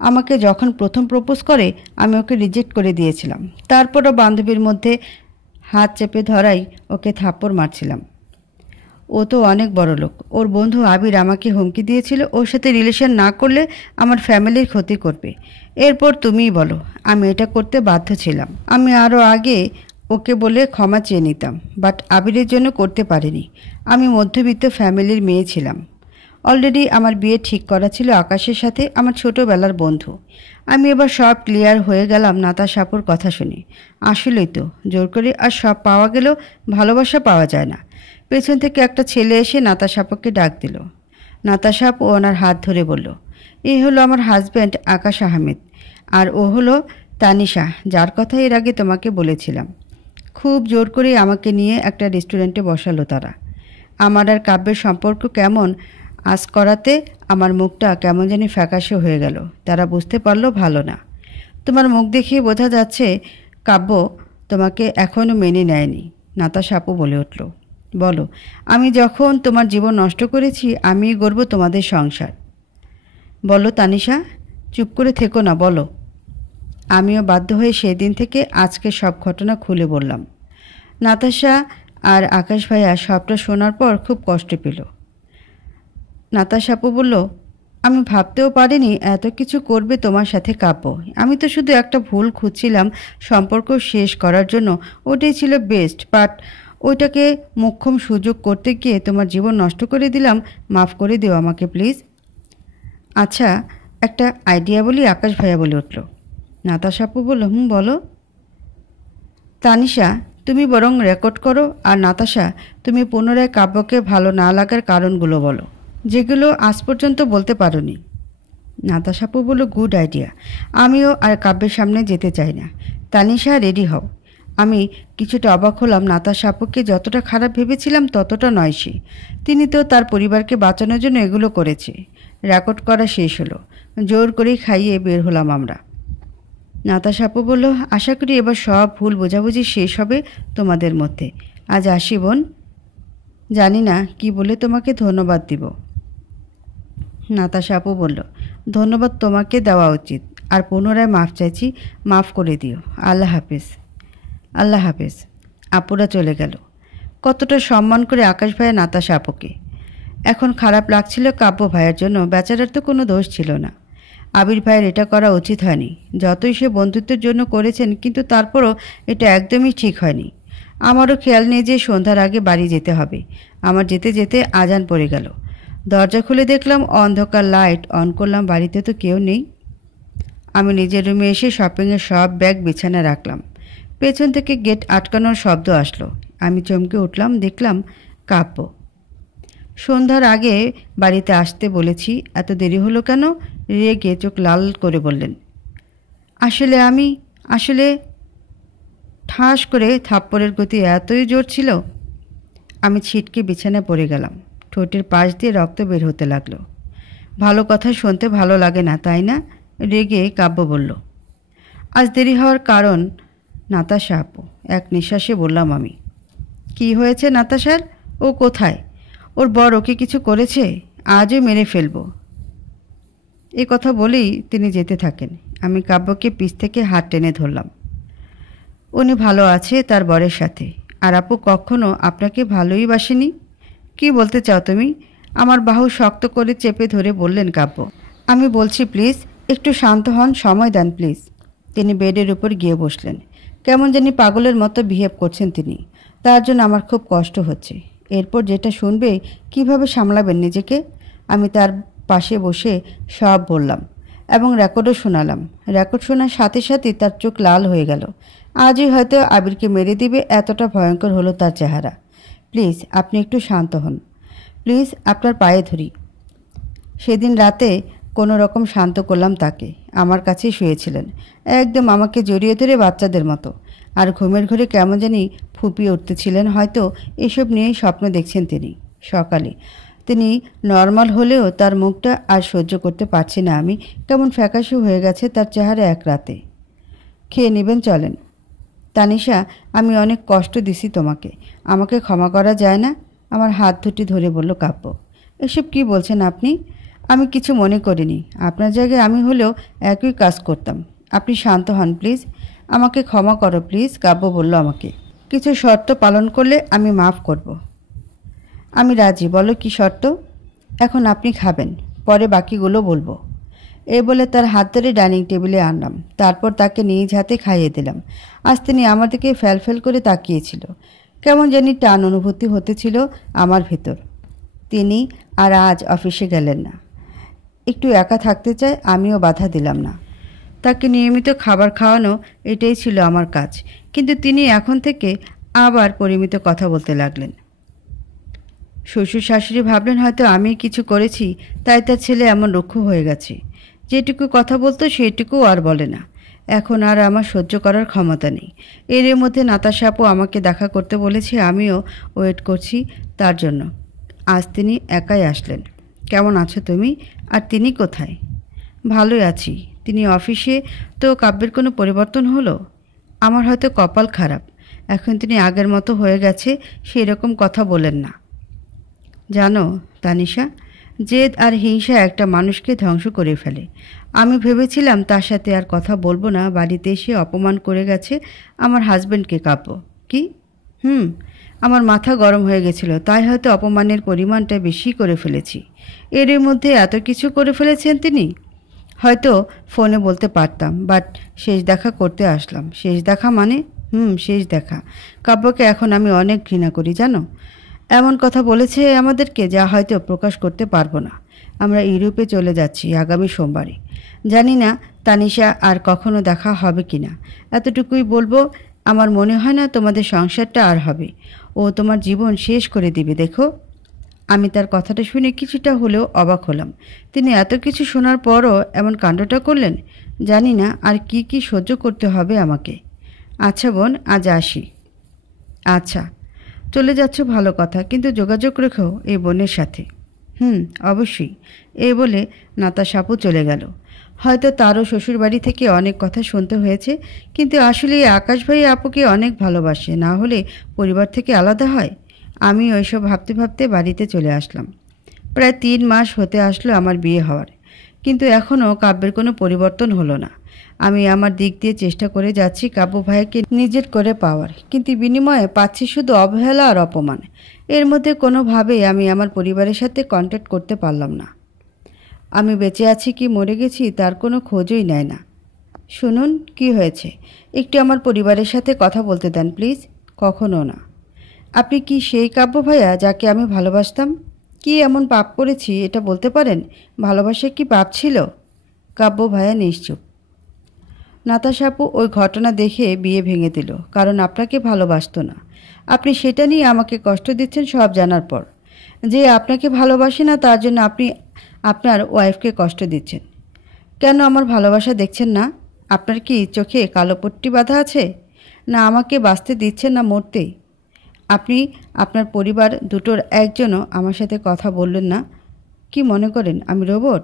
আমাকে যখন প্রথম প্রপোজ করে আমি ওকে রিজেক্ট করে দিয়েছিলাম। তারপরও বান্ধবীর মধ্যে হাত চেপে ধরাই ওকে থাপ্পড় মারছিলাম। ও তো অনেক বড় লোক। ওর বন্ধু আবির আমাকে হুমকি দিয়েছিল ওর সাথে রিলেশন না করলে আমার ফ্যামিলির ক্ষতি করবে। এরপর তুমিই বলো, আমি এটা করতে বাধ্য ছিলাম। আমি আরও আগে ওকে বলে ক্ষমা চেয়ে নিতাম, বাট আবিরের জন্য করতে পারিনি। আমি মধ্যবিত্ত ফ্যামিলির মেয়ে ছিলাম। অলরেডি আমার বিয়ে ঠিক করা ছিল আকাশের সাথে, আমার ছোটোবেলার বন্ধু। আমি এবার সব ক্লিয়ার হয়ে গেলাম নাতাশাপুর কথা শুনে। আসলেই তো, জোর করে আর সব পাওয়া গেলেও ভালোবাসা পাওয়া যায় না। পেছন থেকে একটা ছেলে এসে নাতাশাপুকে ডাক দিল। নাতাশাপু ওনার হাত ধরে বলল, এই হলো আমার হাজব্যান্ড আকাশ আহমেদ, আর ও হলো তানিশা, যার কথা এর আগে তোমাকে বলেছিলাম। খুব জোর করে আমাকে নিয়ে একটা রেস্টুরেন্টে বসালো তারা। আমার আর কাব্যের সম্পর্ক কেমন আজ করাতে আমার মুখটা কেমন জানি ফ্যাকাশে হয়ে গেল। তারা বুঝতে পারলো ভালো না। তোমার মুখ দেখিয়ে বোঝা যাচ্ছে কাব্য তোমাকে এখনও মেনে নেয়নি, নাতাশাপু বলে উঠল। বলো, আমি যখন তোমার জীবন নষ্ট করেছি আমি গড়ব তোমাদের সংসার। বলো তানিশা, চুপ করে থেকো না, বলো। আমিও বাধ্য হয়ে সেই দিন থেকে আজকে সব ঘটনা খুলে বললাম। নাতাশা আর আকাশ ভাইয়া সবটা শোনার পর খুব কষ্ট পেল। নাতাশাপু বলল, আমি ভাবতেও পারিনি এত কিছু করবে তোমার সাথে কাব্য। আমি তো শুধু একটা ভুল খুঁজছিলাম সম্পর্ক শেষ করার জন্য, ওটাই ছিল বেস্ট, বাট ওইটাকে মোক্ষম সুযোগ করতে গিয়ে তোমার জীবন নষ্ট করে দিলাম। মাফ করে দিও আমাকে প্লিজ। আচ্ছা, একটা আইডিয়া বলি, আকাশ ভাইয়া বলে উঠল। নাতাশাপু বলল, বলো। তানিশা, তুমি বরং রেকর্ড করো, আর নাতাশা তুমি পুনরায় কাব্যকে ভালো না লাগার কারণগুলো বলো, যেগুলো আজ পর্যন্ত বলতে পারোনি। নাতাশাপু বলল, গুড আইডিয়া। আমিও আর কাব্যের সামনে যেতে চাই না। তানিশা, রেডি হও। আমি কিছুটা অবাক হলাম। নাতাশাপুকে যতটা খারাপ ভেবেছিলাম ততটা নয় সে। তিনি তো তার পরিবারকে বাঁচানোর জন্য এগুলো করেছে। রেকর্ড করা শেষ হলো, জোর করেই খাইয়ে বের হলাম আমরা। নাতাশাপু বলল, আশা করি এবার সব ভুল বোঝাবুঝি শেষ হবে তোমাদের মধ্যে। আজ আসি বোন। জানি না কি বলে তোমাকে ধন্যবাদ দিব। নাতাশাপু বলল, ধন্যবাদ তোমাকে দেওয়া উচিত, আর পুনরায় মাফ চাইছি, মাফ করে দিও। আল্লাহ হাফেজ। আল্লাহ হাফেজ। আপুরা চলে গেল। কতটা সম্মান করে আকাশ ভাইয়া নাতাশা আপুকে। এখন খারাপ লাগছিল কাব্য ভাইয়ের জন্য, বেচারার তো কোনো দোষ ছিল না। আবির ভাইয়ের এটা করা উচিত হয়নি। যতই সে বন্ধুত্বের জন্য করেছেন, কিন্তু তারপরও এটা একদমই ঠিক হয়নি। আমারও খেয়াল নেই যে সন্ধ্যার আগে বাড়ি যেতে হবে। আমার যেতে যেতে আজান পড়ে গেল। দরজা খুলে দেখলাম অন্ধকার, লাইট অন করলাম, বাড়িতে তো কেউ নেই। আমি নিজের রুমে এসে শপিংয়ের সব ব্যাগ বিছানায় রাখলাম। পেছন থেকে গেট আটকানোর শব্দ আসলো। আমি চমকে উঠলাম, দেখলাম কাব্য। সন্ধ্যার আগে বাড়িতে আসতে বলেছি, এত দেরি হলো কেন? রেগে চোখ লাল করে বললেন। আসলে ঠাস করে থাপ্পড়ের গতি এতই জোর ছিল। আমি ছিটকে বিছানায় পড়ে গেলাম। ঠোঁটের পাশ দিয়ে রক্ত বের হতে লাগলো। ভালো কথা শুনতে ভালো লাগে না, তাই না? রেগে কাব্য বলল। আজ দেরি হওয়ার কারণ নাতাশা আপু। এক নিঃশ্বাসে বললাম আমি। কি হয়েছে নাতাশার? ও কোথায়? ওর বর ওকে কিছু করেছে? আজও মেরে ফেলবো। এ কথা বলেই তিনি যেতে থাকেন। আমি কাব্যকে পিছ থেকে হাত টেনে ধরলাম। উনি ভালো আছে তার বরের সাথে, আর আপু কখনো আপনাকে ভালোই বাসেনি। কি বলতে চাও তুমি? আমার বাহু শক্ত করে চেপে ধরে বললেন কাব্য। আমি বলছি প্লিজ একটু শান্ত হন, সময় দেন প্লিজ। তিনি বেডের উপর গিয়ে বসলেন। কেমন জানি পাগলের মতো বিহেভ করছেন তিনি। তার জন্য আমার খুব কষ্ট হচ্ছে। এরপর যেটা শুনবে কিভাবে সামলাবেন নিজেকে? আমি তার পাশে বসে সব বললাম এবং রেকর্ডও শোনালাম। রেকর্ড শোনার সাথে সাথে তার চোখ লাল হয়ে গেল। আজই হয়তো আবিরকে মেরে দিবে, এতটা ভয়ঙ্কর হলো তার চেহারা। প্লিজ আপনি একটু শান্ত হন, প্লিজ আপনার পায়ে ধরি। সেদিন রাতে কোনো রকম শান্ত করলাম তাকে। আমার কাছেই শুয়েছিলেন, একদম আমাকে জড়িয়ে ধরে বাচ্চাদের মতো। আর ঘুমের ঘরে কেমন জানি ফুপিয়ে উঠতেছিলেন। হয়তো এসব নিয়েই স্বপ্ন দেখছেন তিনি। সকালে তিনি নর্মাল হলেও তার মুখটা আর সহ্য করতে পারছি না আমি। কেমন ফ্যাকাশে হয়ে গেছে তার চেহারা এক রাতে। খেয়ে নেবেন, চলেন। তানিশা, আমি অনেক কষ্ট দিছি তোমাকে, আমাকে ক্ষমা করা যায় না? আমার হাত দুটি ধরে বলল কাব্য। এসব কি বলছেন আপনি? আমি কিছু মনে করিনি। আপনার জায়গায় আমি হলেও একই কাজ করতাম। আপনি শান্ত হন প্লিজ, আমাকে ক্ষমা করো প্লিজ। কাব্য বলল আমাকে। কিছু শর্ত পালন করলে আমি মাফ করব। আমি রাজি, বলো কি শর্ত? এখন আপনি খাবেন, পরে বাকিগুলো বলবো। এই বলে তার হাত ধরে ডাইনিং টেবিলে আনলাম। তারপর তাকে নিজ হাতে খাইয়ে দিলাম। আজ তিনি আমার দিকে ফ্যাল করে তাকিয়েছিল। কেমন জানি টান অনুভূতি হতেছিল আমার ভেতর। তিনি আর আজ অফিসে গেলেন না। একটু একা থাকতে চায়, আমিও বাধা দিলাম না। তাকে নিয়মিত খাবার খাওয়ানো, এটাই ছিল আমার কাজ। কিন্তু তিনি এখন থেকে আবার পরিমিত কথা বলতে লাগলেন। শ্বশুর শাশুড়ি ভাবলেন হয়তো আমি কিছু করেছি, তাই তার ছেলে এমন রুক্ষ হয়ে গেছে। যেটুকু কথা বলতো সেটুকুও আর বলে না। এখন আর আমার সহ্য করার ক্ষমতা নেই। এর মধ্যে নাতাশা আপু আমাকে দেখা করতে বলেছে, আমিও ওয়েট করছি তার জন্য। আজ তিনি একাই আসলেন। কেমন আছো তুমি? আর তিনি কোথায়? ভালোই আছি। তিনি অফিসে, তো কাব্যের কোনো পরিবর্তন হলো? আমার হয়তো কপাল খারাপ, এখন তিনি আগের মতো হয়ে গেছে, সেই রকম কথা বলেন না। জানো তানিশা, জেদ আর হিংসা একটা মানুষকে ধ্বংস করে ফেলে। আমি ভেবেছিলাম তার সাথে আর কথা বলবো না। বাড়িতে এসে অপমান করে গেছে আমার হাজব্যান্ডকে কাব্য। কি? আমার মাথা গরম হয়ে গেছিল, তাই হয়তো অপমানের পরিমাণটা বেশি করে ফেলেছি। এর মধ্যে এত কিছু করে ফেলেছেন তিনি। হয়তো ফোনে বলতে পারতাম, বাট শেষ দেখা করতে আসলাম। শেষ দেখা মানে? শেষ দেখা। কাব্যকে এখন আমি অনেক ঘৃণা করি জানো। এমন কথা বলেছে আমাদেরকে যা হয়তো প্রকাশ করতে পারবো না। আমরা ইউরোপে চলে যাচ্ছি আগামী সোমবারে। জানি না তানিশা আর কখনো দেখা হবে কি না। এতটুকুই বলবো, আমার মনে হয় না তোমাদের সংসারটা আর হবে। ও তোমার জীবন শেষ করে দিবে দেখো। আমি তার কথাটা শুনে কিছুটা হলেও অবাক হলাম। তিনি এত কিছু শোনার পরও এমন কাণ্ডটা করলেন। জানি না আর কি কি সহ্য করতে হবে আমাকে। আচ্ছা বোন, আজ আসি। আচ্ছা, চলে যাচ্ছ ভালো কথা, কিন্তু যোগাযোগ রেখো এই বোনের সাথে। অবশ্যই। এই বলে নাতাশা আপু চলে গেল। হয়তো তারও শ্বশুরবাড়ি থেকে অনেক কথা শুনতে হয়েছে, কিন্তু আসলে আকাশ ভাই আপুকে অনেক ভালোবাসে, না হলে পরিবার থেকে আলাদা হয়। আমি ওইসব ভাবতে ভাবতে বাড়িতে চলে আসলাম। প্রায় 3 মাস হতে আসলো আমার বিয়ে হওয়ার, কিন্তু এখনও কাব্যের কোনো পরিবর্তন হলো না। আমি আমার দিক দিয়ে চেষ্টা করে যাচ্ছি কাব্য ভাইকে নিজের করে পাওয়ার, কিন্তু বিনিময়ে পাচ্ছি শুধু অবহেলা আর অপমান। এর মধ্যে কোনোভাবেই আমি আমার পরিবারের সাথে কন্ট্যাক্ট করতে পারলাম না। আমি বেঁচে আছি কি মরে গেছি তার কোনো খোঁজই নেয় না। শুনুন, কি হয়েছে? একটু আমার পরিবারের সাথে কথা বলতে দেন প্লিজ। কখনো না। আপনি কি সেই কাব্য ভাইয়া যাকে আমি ভালোবাসতাম? কি এমন পাপ করেছি এটা বলতে পারেন? ভালোবাসা কি পাপ ছিল? কাব্য ভাইয়া নিশ্চুপ। নাতাশা আপু ওই ঘটনা দেখে বিয়ে ভেঙে দিল, কারণ আপনাকে ভালোবাসতো না। আপনি সেটা নিয়ে আমাকে কষ্ট দিচ্ছেন সব জানার পর। যে আপনাকে ভালোবাসে না তার জন্য আপনি আপনার ওয়াইফকে কষ্ট দিচ্ছেন। কেন আমার ভালোবাসা দেখছেন না? আপনার কি চোখে কালো পট্টি বাঁধা আছে? না আমাকে বাঁচতে দিচ্ছেন না মরতে? আপনি আপনার পরিবার দুটোর একজনও আমার সাথে কথা বললেন না। কি মনে করেন আমি রোবট?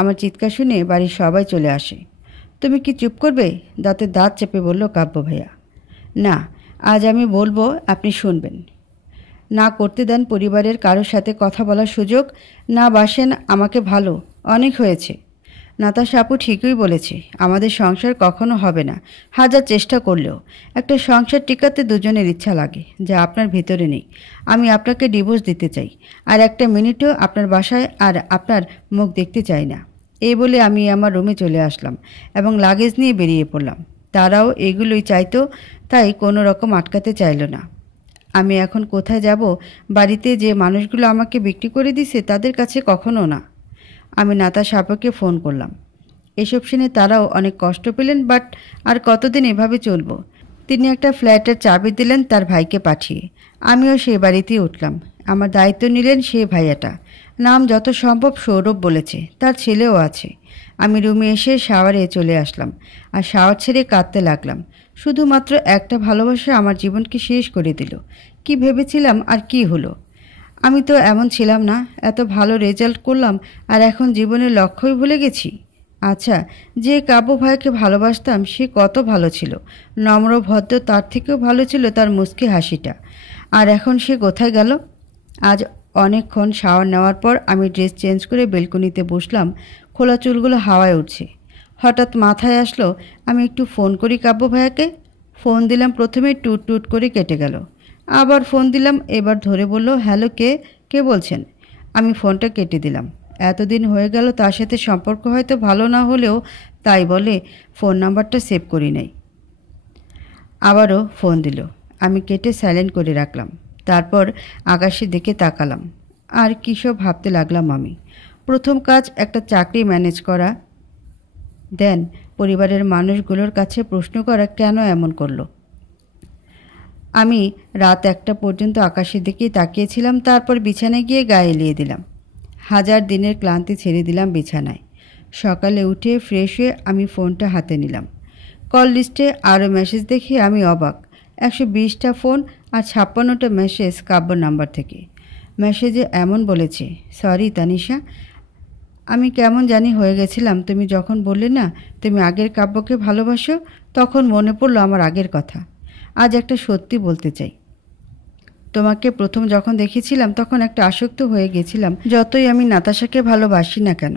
আমার চিৎকার শুনে বাড়ির সবাই চলে আসে। তুমি কি চুপ করবে? দাঁতে দাঁত চেপে বলল কাব্য ভাইয়া। না, আজ আমি বলবো, আপনি শুনবেন। না করতে দেন পরিবারের কারোর সাথে কথা বলার সুযোগ, না বাসেন আমাকে ভালো, অনেক হয়েছে। নাতাশা আপু ঠিকই বলেছে, আমাদের সংসার কখনো হবে না, হাজার চেষ্টা করলেও। একটা সংসার টিকাতে দুজনের ইচ্ছা লাগে, যা আপনার ভিতরে নেই। আমি আপনাকে ডিভোর্স দিতে চাই, আর একটা মিনিটও আপনার বাসায় আর আপনার মুখ দেখতে চাই না। এই বলে আমি আমার রুমে চলে আসলাম এবং লাগেজ নিয়ে বেরিয়ে পড়লাম। তারাও এগুলোই চাইতো, তাই কোনো রকম আটকাতে চাইল না। আমি এখন কোথায় যাব? বাড়িতে যে মানুষগুলো আমাকে বিক্রি করে দিছে তাদের কাছে কখনো না। আমি নাতাশা আপাকে ফোন করলাম। এসব শুনে তারাও অনেক কষ্ট পেলেন, বাট আর কতদিন এভাবে চলবো। তিনি একটা ফ্ল্যাটের চাবি দিলেন তার ভাইকে পাঠিয়ে। আমিও সেই বাড়িতেই উঠলাম। আমার দায়িত্ব নিলেন সে ভাইয়াটা। নাম যত সম্ভব সৌরভ বলেছে, তার ছেলেও আছে। আমি রুমে এসে শাওয়ারে চলে আসলাম আর শাওয়ার ছেড়ে কাঁদতে লাগলাম। শুধুমাত্র একটা ভালোবাসা আমার জীবনকে শেষ করে দিল। কি ভেবেছিলাম আর কি হলো? আমি তো এমন ছিলাম না, এত ভালো রেজাল্ট করলাম আর এখন জীবনের লক্ষ্যই ভুলে গেছি। আচ্ছা, যে কাব্য ভাইকে ভালোবাসতাম সে কত ভালো ছিল, নম্র ভদ্র, তার থেকেও ভালো ছিল তার মুচকি হাসিটা। আর এখন সে কোথায় গেল? আজ অনেকক্ষণ শাওয়ার নেওয়ার পর আমি ড্রেস চেঞ্জ করে বেলকনিতে বসলাম। খোলা চুলগুলো হাওয়ায় উঠছে। হঠাৎ মাথায় আসলো আমি একটু ফোন করি কাব্য ভাইয়াকে। ফোন দিলাম, প্রথমে টুট টুট করে কেটে গেল। আবার ফোন দিলাম, এবার ধরে বলল, হ্যালো, কে কে বলছেন? আমি ফোনটা কেটে দিলাম। এতদিন হয়ে গেল, তার সাথে সম্পর্ক হয়তো ভালো না হলেও তাই বলে ফোন নাম্বারটা সেভ করি নাই। আবারও ফোন দিল। আমি কেটে সাইলেন্ট করে রাখলাম। তারপর আকাশের দিকে তাকালাম আর কী সব ভাবতে লাগলাম আমি। প্রথম কাজ একটা চাকরি ম্যানেজ করা, দেন পরিবারের মানুষগুলোর কাছে প্রশ্ন করা কেন এমন করলো। আমি রাত 1টা পর্যন্ত আকাশের দিকেই তাকিয়েছিলাম। তারপর বিছানায় গিয়ে গায়ে এলিয়ে দিলাম। হাজার দিনের ক্লান্তি ছেড়ে দিলাম বিছানায়। সকালে উঠে ফ্রেশ হয়ে আমি ফোনটা হাতে নিলাম। কল লিস্টে আরও মেসেজ দেখে আমি অবাক। 120টা ফোন আর 56টা মেসেজ কাব্য নাম্বার থেকে। মেসেজে এমন বলেছে, সরি তানিশা, আমি কেমন জানি হয়ে গেছিলাম। তুমি যখন বললে না তুমি আগের কাব্যকে ভালোবাসো, তখন মনে পড়লো আমার আগের কথা। আজ একটা সত্যি বলতে চাই। তোমাকে প্রথম যখন দেখেছিলাম তখন একটা আসক্ত হয়ে গেছিলাম, যতই আমি নাতাশাকে ভালোবাসি না কেন।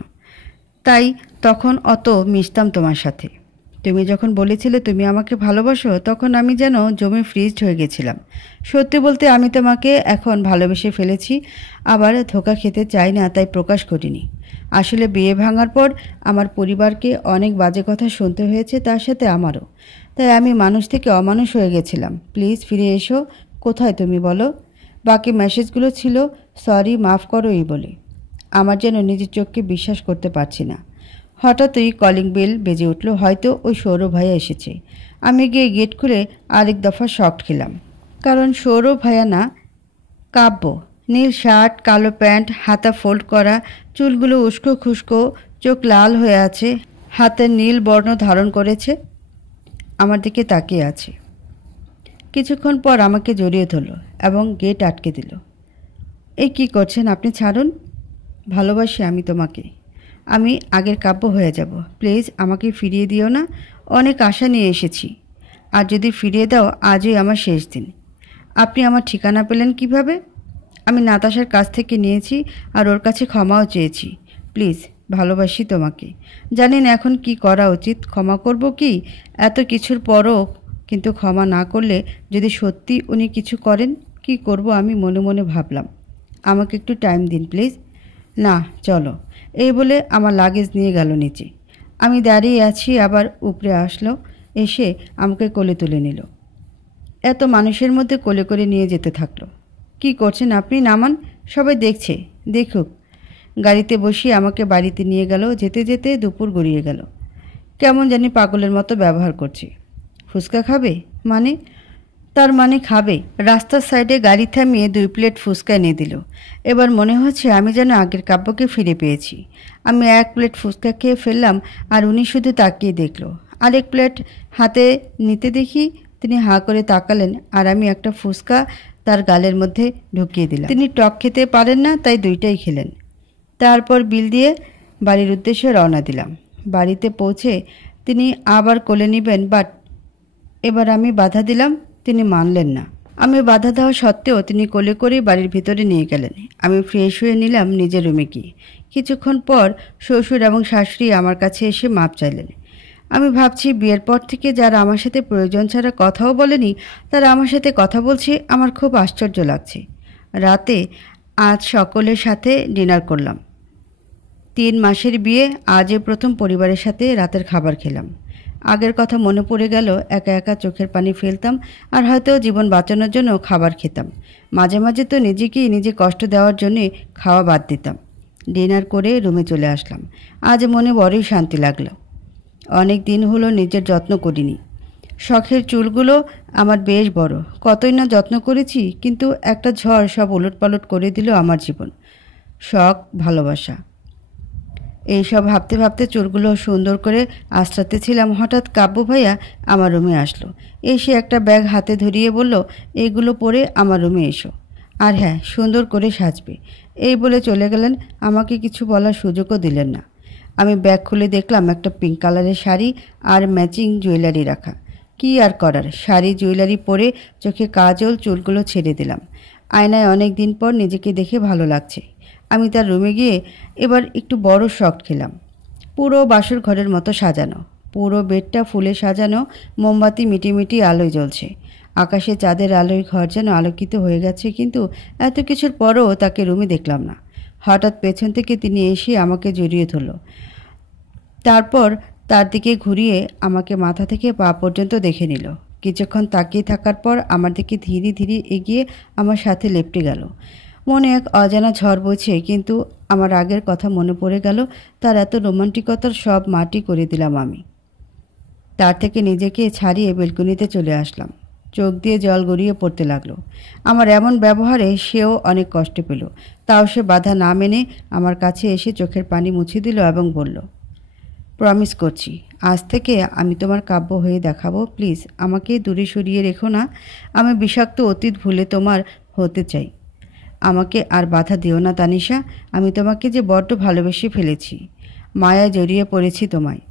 তাই তখন অত মিশতাম তোমার সাথে। তুমি যখন বলেছিলে তুমি আমাকে ভালোবাসো, তখন আমি যেন জমে ফ্রিজড হয়ে গেছিলাম। সত্যি বলতে আমি তোমাকে এখন ভালোবেসে ফেলেছি। আবার ধোঁকা খেতে চাই না, তাই প্রকাশ করিনি। আসলে বিয়ে ভাঙার পর আমার পরিবারকে অনেক বাজে কথা শুনতে হয়েছে, তার সাথে আমারও। তাই আমি মানুষ থেকে অমানুষ হয়ে গেছিলাম। প্লিজ ফিরে এসো। কোথায় তুমি বলো? বাকি মেসেজগুলো ছিল সরি, মাফ করো এই বলে। আমার যেন নিজের চোখকে বিশ্বাস করতে পারছি না। হঠাৎই কলিং বেল বেজে উঠল। হয়তো ওই সৌরভ ভাইয়া এসেছে। আমি গিয়ে গেট খুলে আরেক দফা শক খেলাম, কারণ সৌরভ ভাইয়া না, কাব্য। নীল শার্ট, কালো প্যান্ট, হাতা ফোল্ড করা, চুলগুলো উস্কো খুস্কো, চোখ লাল হয়ে আছে, হাতে নীল বর্ণ ধারণ করেছে, আমার দিকে তাকিয়ে আছে। কিছুক্ষণ পর আমাকে জড়িয়ে ধরল এবং গেট আটকে দিল। এই কি করছেন আপনি? ছাড়ুন। ভালোবাসি আমি তোমাকে। আমি আগের কাব্য হয়ে যাব। প্লিজ আমাকে ফিরিয়ে দিও না। অনেক আশা নিয়ে এসেছি, আর যদি ফিরিয়ে দাও আজই আমার শেষ দিন। আপনি আমার ঠিকানা পেলেন কিভাবে? আমি নাতাশার কাছ থেকে নিয়েছি আর ওর কাছে ক্ষমাও চেয়েছি। প্লিজ, ভালোবাসি তোমাকে। জানি না এখন কি করা উচিত। ক্ষমা করব কি? এত কিছুর পরও কিন্তু ক্ষমা না করলে যদি সত্যি উনি কিছু করেন, কি করব আমি মনে মনে ভাবলাম। আমাকে একটু টাইম দিন প্লিজ। না, চলো। এই বলে আমার লাগেজ নিয়ে গেল নিচে। আমি দাঁড়িয়ে আছি, আবার উপরে আসলো, এসে আমাকে কোলে তুলে নিল। এত মানুষের মধ্যে কোলে করে নিয়ে যেতে থাকলো। কি করছেন আপনি? নামান। সবাই দেখছে, দেখুক। গাড়িতে বসিয়ে আমাকে বাড়িতে নিয়ে গেল। যেতে যেতে দুপুর গড়িয়ে গেল। কেমন জানি পাগলের মতো ব্যবহার করছে। ফুচকা খাবে মানে? তার মানে খাবে। রাস্তার সাইডে গাড়ি থামিয়ে 2 প্লেট ফুচকা এনে দিল। এবার মনে হচ্ছে আমি যেন আগের কাব্যকে ফিরে পেয়েছি। আমি 1 প্লেট ফুচকা খেয়ে ফেললাম, আর উনি শুধু তাকিয়ে দেখল। আরেক প্লেট হাতে নিতে দেখি তিনি হাঁ করে তাকালেন, আর আমি একটা ফুচকা তার গালের মধ্যে ঢুকিয়ে দিলাম। তিনি টক খেতে পারেন না, তাই 2টাই খেলেন। তারপর বিল দিয়ে বাড়ির উদ্দেশ্যে রওনা দিলাম। বাড়িতে পৌঁছে তিনি আবার কোলে নেবেন, বাট এবার আমি বাধা দিলাম। তিনি মানলেন না। আমি বাধা দেওয়া সত্ত্বেও তিনি কোলে করে বাড়ির ভিতরে নিয়ে গেলেন। আমি ফ্রেশ হয়ে নিলাম নিজের রুমে গিয়ে। কিছুক্ষণ পর শ্বশুর এবং শাশুড়ি আমার কাছে এসে মাপ চাইলেন। আমি ভাবছি বিয়ের পর থেকে যারা আমার সাথে প্রয়োজন ছাড়া কথাও বলেনি, তারা আমার সাথে কথা বলছে। আমার খুব আশ্চর্য লাগছে। রাতে আজ সকলের সাথে ডিনার করলাম। 3 মাসের বিয়ে, আজই প্রথম পরিবারের সাথে রাতের খাবার খেলাম। আগের কথা মনে পড়ে গেল। একা একা চোখের পানি ফেলতাম, আর হয়তো জীবন বাঁচানোর জন্য খাবার খেতাম। মাঝে মাঝে তো নিজেকেই নিজে কষ্ট দেওয়ার জন্যে খাওয়া বাদ দিতাম। ডিনার করে রুমে চলে আসলাম। আজ মনে বড়ই শান্তি লাগলো। অনেক দিন হলো নিজের যত্ন করিনি। শখের চুলগুলো আমার বেশ বড়, কতই না যত্ন করেছি, কিন্তু একটা ঝড় সব উলটপালট করে দিল আমার জীবন। শখ, ভালোবাসা, এইসব ভাবতে ভাবতে চুলগুলো সুন্দর করে আঁচড়াতে ছিলাম। হঠাৎ কাব্য ভাইয়া আমার রুমে আসলো। এসে একটা ব্যাগ হাতে ধরিয়ে বলল, এইগুলো পরে আমার রুমে এসো, আর হ্যাঁ, সুন্দর করে সাজবে। এই বলে চলে গেলেন। আমাকে কিছু বলার সুযোগও দিলেন না। আমি ব্যাগ খুলে দেখলাম একটা পিঙ্ক কালারের শাড়ি আর ম্যাচিং জুয়েলারি রাখা। কি আর করার, শাড়ি জুয়েলারি পরে চোখে কাজল, চুলগুলো ছেড়ে দিলাম। আয়নায় অনেক দিন পর নিজেকে দেখে ভালো লাগছে। আমি তার রুমে গিয়ে এবার একটু বড় শট খেলাম। পুরো বাসর ঘরের মতো সাজানো, পুরো বেডটা ফুলে সাজানো, মোমবাতি মিটিমিটি আলোয় জ্বলছে। আকাশে চাঁদের আলোয় ঘর যেন আলোকিত হয়ে গেছে। কিন্তু এত কিছুর পরও তাকে রুমে দেখলাম না। হঠাৎ পেছন থেকে তিনি এসে আমাকে জড়িয়ে ধরল। তারপর তার দিকে ঘুরিয়ে আমাকে মাথা থেকে পা পর্যন্ত দেখে নিল। কিছুক্ষণ তাকিয়ে থাকার পর আমার দিকে ধীরে ধীরে এগিয়ে আমার সাথে লেপ্টে গেল। মনে এক অজানা ঝড় বইছে, কিন্তু আমার আগের কথা মনে পড়ে গেল। তার এত রোমান্টিকতার সব মাটি করে দিলাম আমি। তার থেকে নিজেকে ছাড়িয়ে বেলকনিতে চলে আসলাম। চোখ দিয়ে জল গড়িয়ে পড়তে লাগলো। আমার এমন ব্যবহারে সেও অনেক কষ্ট পেল। তাও সে বাধা না মেনে আমার কাছে এসে চোখের পানি মুছে দিল এবং বলল, প্রমিস করছি, আজ থেকে আমি তোমার কাব্য হয়ে দেখাবো। প্লিজ আমাকে দূরে সরিয়ে রেখো না। আমি বিষাক্ত অতীত ভুলে তোমার হতে চাই। আমাকে আর বাধা দিও না তানিশা। আমি তোমাকে যে বড্ড ভালোবেসে ফেলেছি, মায়ায় জড়িয়ে পড়েছি তোমায়।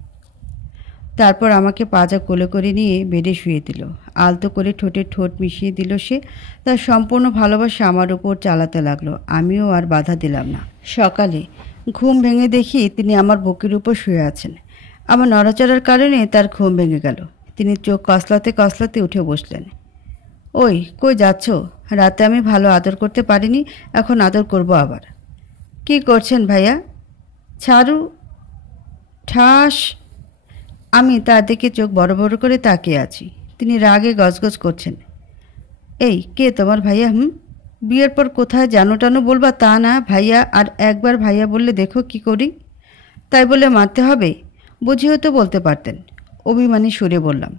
তারপর আমাকে পাজা কোলে করে নিয়ে বেডে শুয়ে দিল। আলতো করে ঠোঁটে ঠোঁট মিশিয়ে দিল সে। তার সম্পূর্ণ ভালোবাসা আমার উপর চালাতে লাগলো। আমিও আর বাধা দিলাম না। সকালে ঘুম ভেঙে দেখি তিনি আমার বুকের উপর শুয়ে আছেন। আমার নড়াচড়ার কারণে তার ঘুম ভেঙে গেল। তিনি চোখ কসলাতে কসলাতে উঠে বসলেন। ওই, কই যাচ্ছ? রাতে আমি ভালো আদর করতে পারিনি, এখন আদর করব আবার। কি করছেন ভাইয়া? ছাড়ু। ঠাস। আমি তার দিকে চোখ বড় বড় করে তাকিয়ে আছি। তিনি রাগে গজগজ করছেন। এই, কে তোমার ভাইয়া? বিয়ের পর কোথায় জানো টানো বলবা তা না ভাইয়া, আর একবার ভাইয়া বললে দেখো কি করি। তাই বলে মারতে হবে? বুঝিও তো বলতে পারতেন। অভিমানী সুরে বললাম।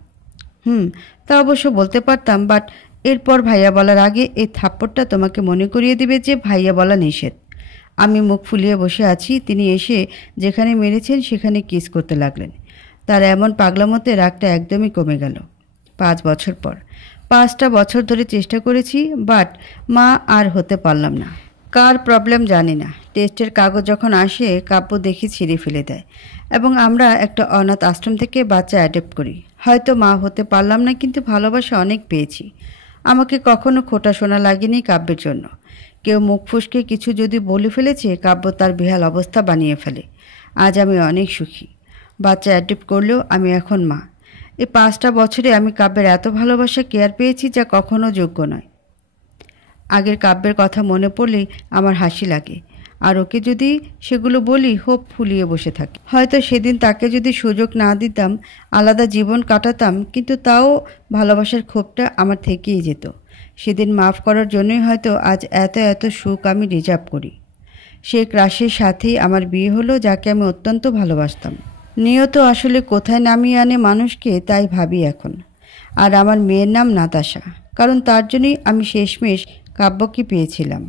তা অবশ্য বলতে পারতাম, বাট এরপর ভাইয়া বলার আগে এই থাপ্পড়টা তোমাকে মনে করিয়ে দেবে যে ভাইয়া বলা নিষেধ। আমি মুখ ফুলিয়ে বসে আছি। তিনি এসে যেখানে মেরেছেন সেখানে কিস করতে লাগলেন। তার এমন পাগলামতে রাগটা একদমই কমে গেল। 5 বছর পর। 5টা বছর ধরে চেষ্টা করেছি, বাট মা আর হতে পারলাম না। কার প্রবলেম জানি না। টেস্টের কাগজ যখন আসে কাব্য দেখি ছিঁড়ে ফেলে দেয়, এবং আমরা একটা অনাথ আশ্রম থেকে বাচ্চা অ্যাডপ্ট করি। হয়তো মা হতে পারলাম না, কিন্তু ভালোবাসা অনেক পেয়েছি। আমাকে কখনো খোটা শোনা লাগেনি কাব্যের জন্য। কেউ মুখ ফুসকে কিছু যদি বলে ফেলেছে, কাব্য তার বেহাল অবস্থা বানিয়ে ফেলে। আজ আমি অনেক সুখী। বাচ্চা অ্যাডপ্ট করলেও আমি এখন মা। এই 5টা বছরে আমি কাব্যের এত ভালোবাসা, কেয়ার পেয়েছি যা কখনো যোগ্য নয়। আগের কাব্যের কথা মনে পড়লেই আমার হাসি লাগে, আর ওকে যদি সেগুলো বলি হোপ ফুলিয়ে বসে থাকি। হয়তো সেদিন তাকে যদি সুযোগ না দিতাম, আলাদা জীবন কাটাতাম, কিন্তু তাও ভালোবাসার ক্ষোভটা আমার থেকেই যেত। সেদিন মাফ করার জন্যই হয়তো আজ এত এত সুখ আমি রিজার্ভ করি। সে ক্রাশের সাথেই আমার বিয়ে হলো, যাকে আমি অত্যন্ত ভালোবাসতাম। নিয়ত আসলে কোথায় নামিয়ে আনে মানুষকে তাই ভাবি এখন। আর আমার মেয়ের নাম নাতাশা, কারণ তার জন্যই আমি শেষমেশ কাব্যকে পেয়েছিলাম।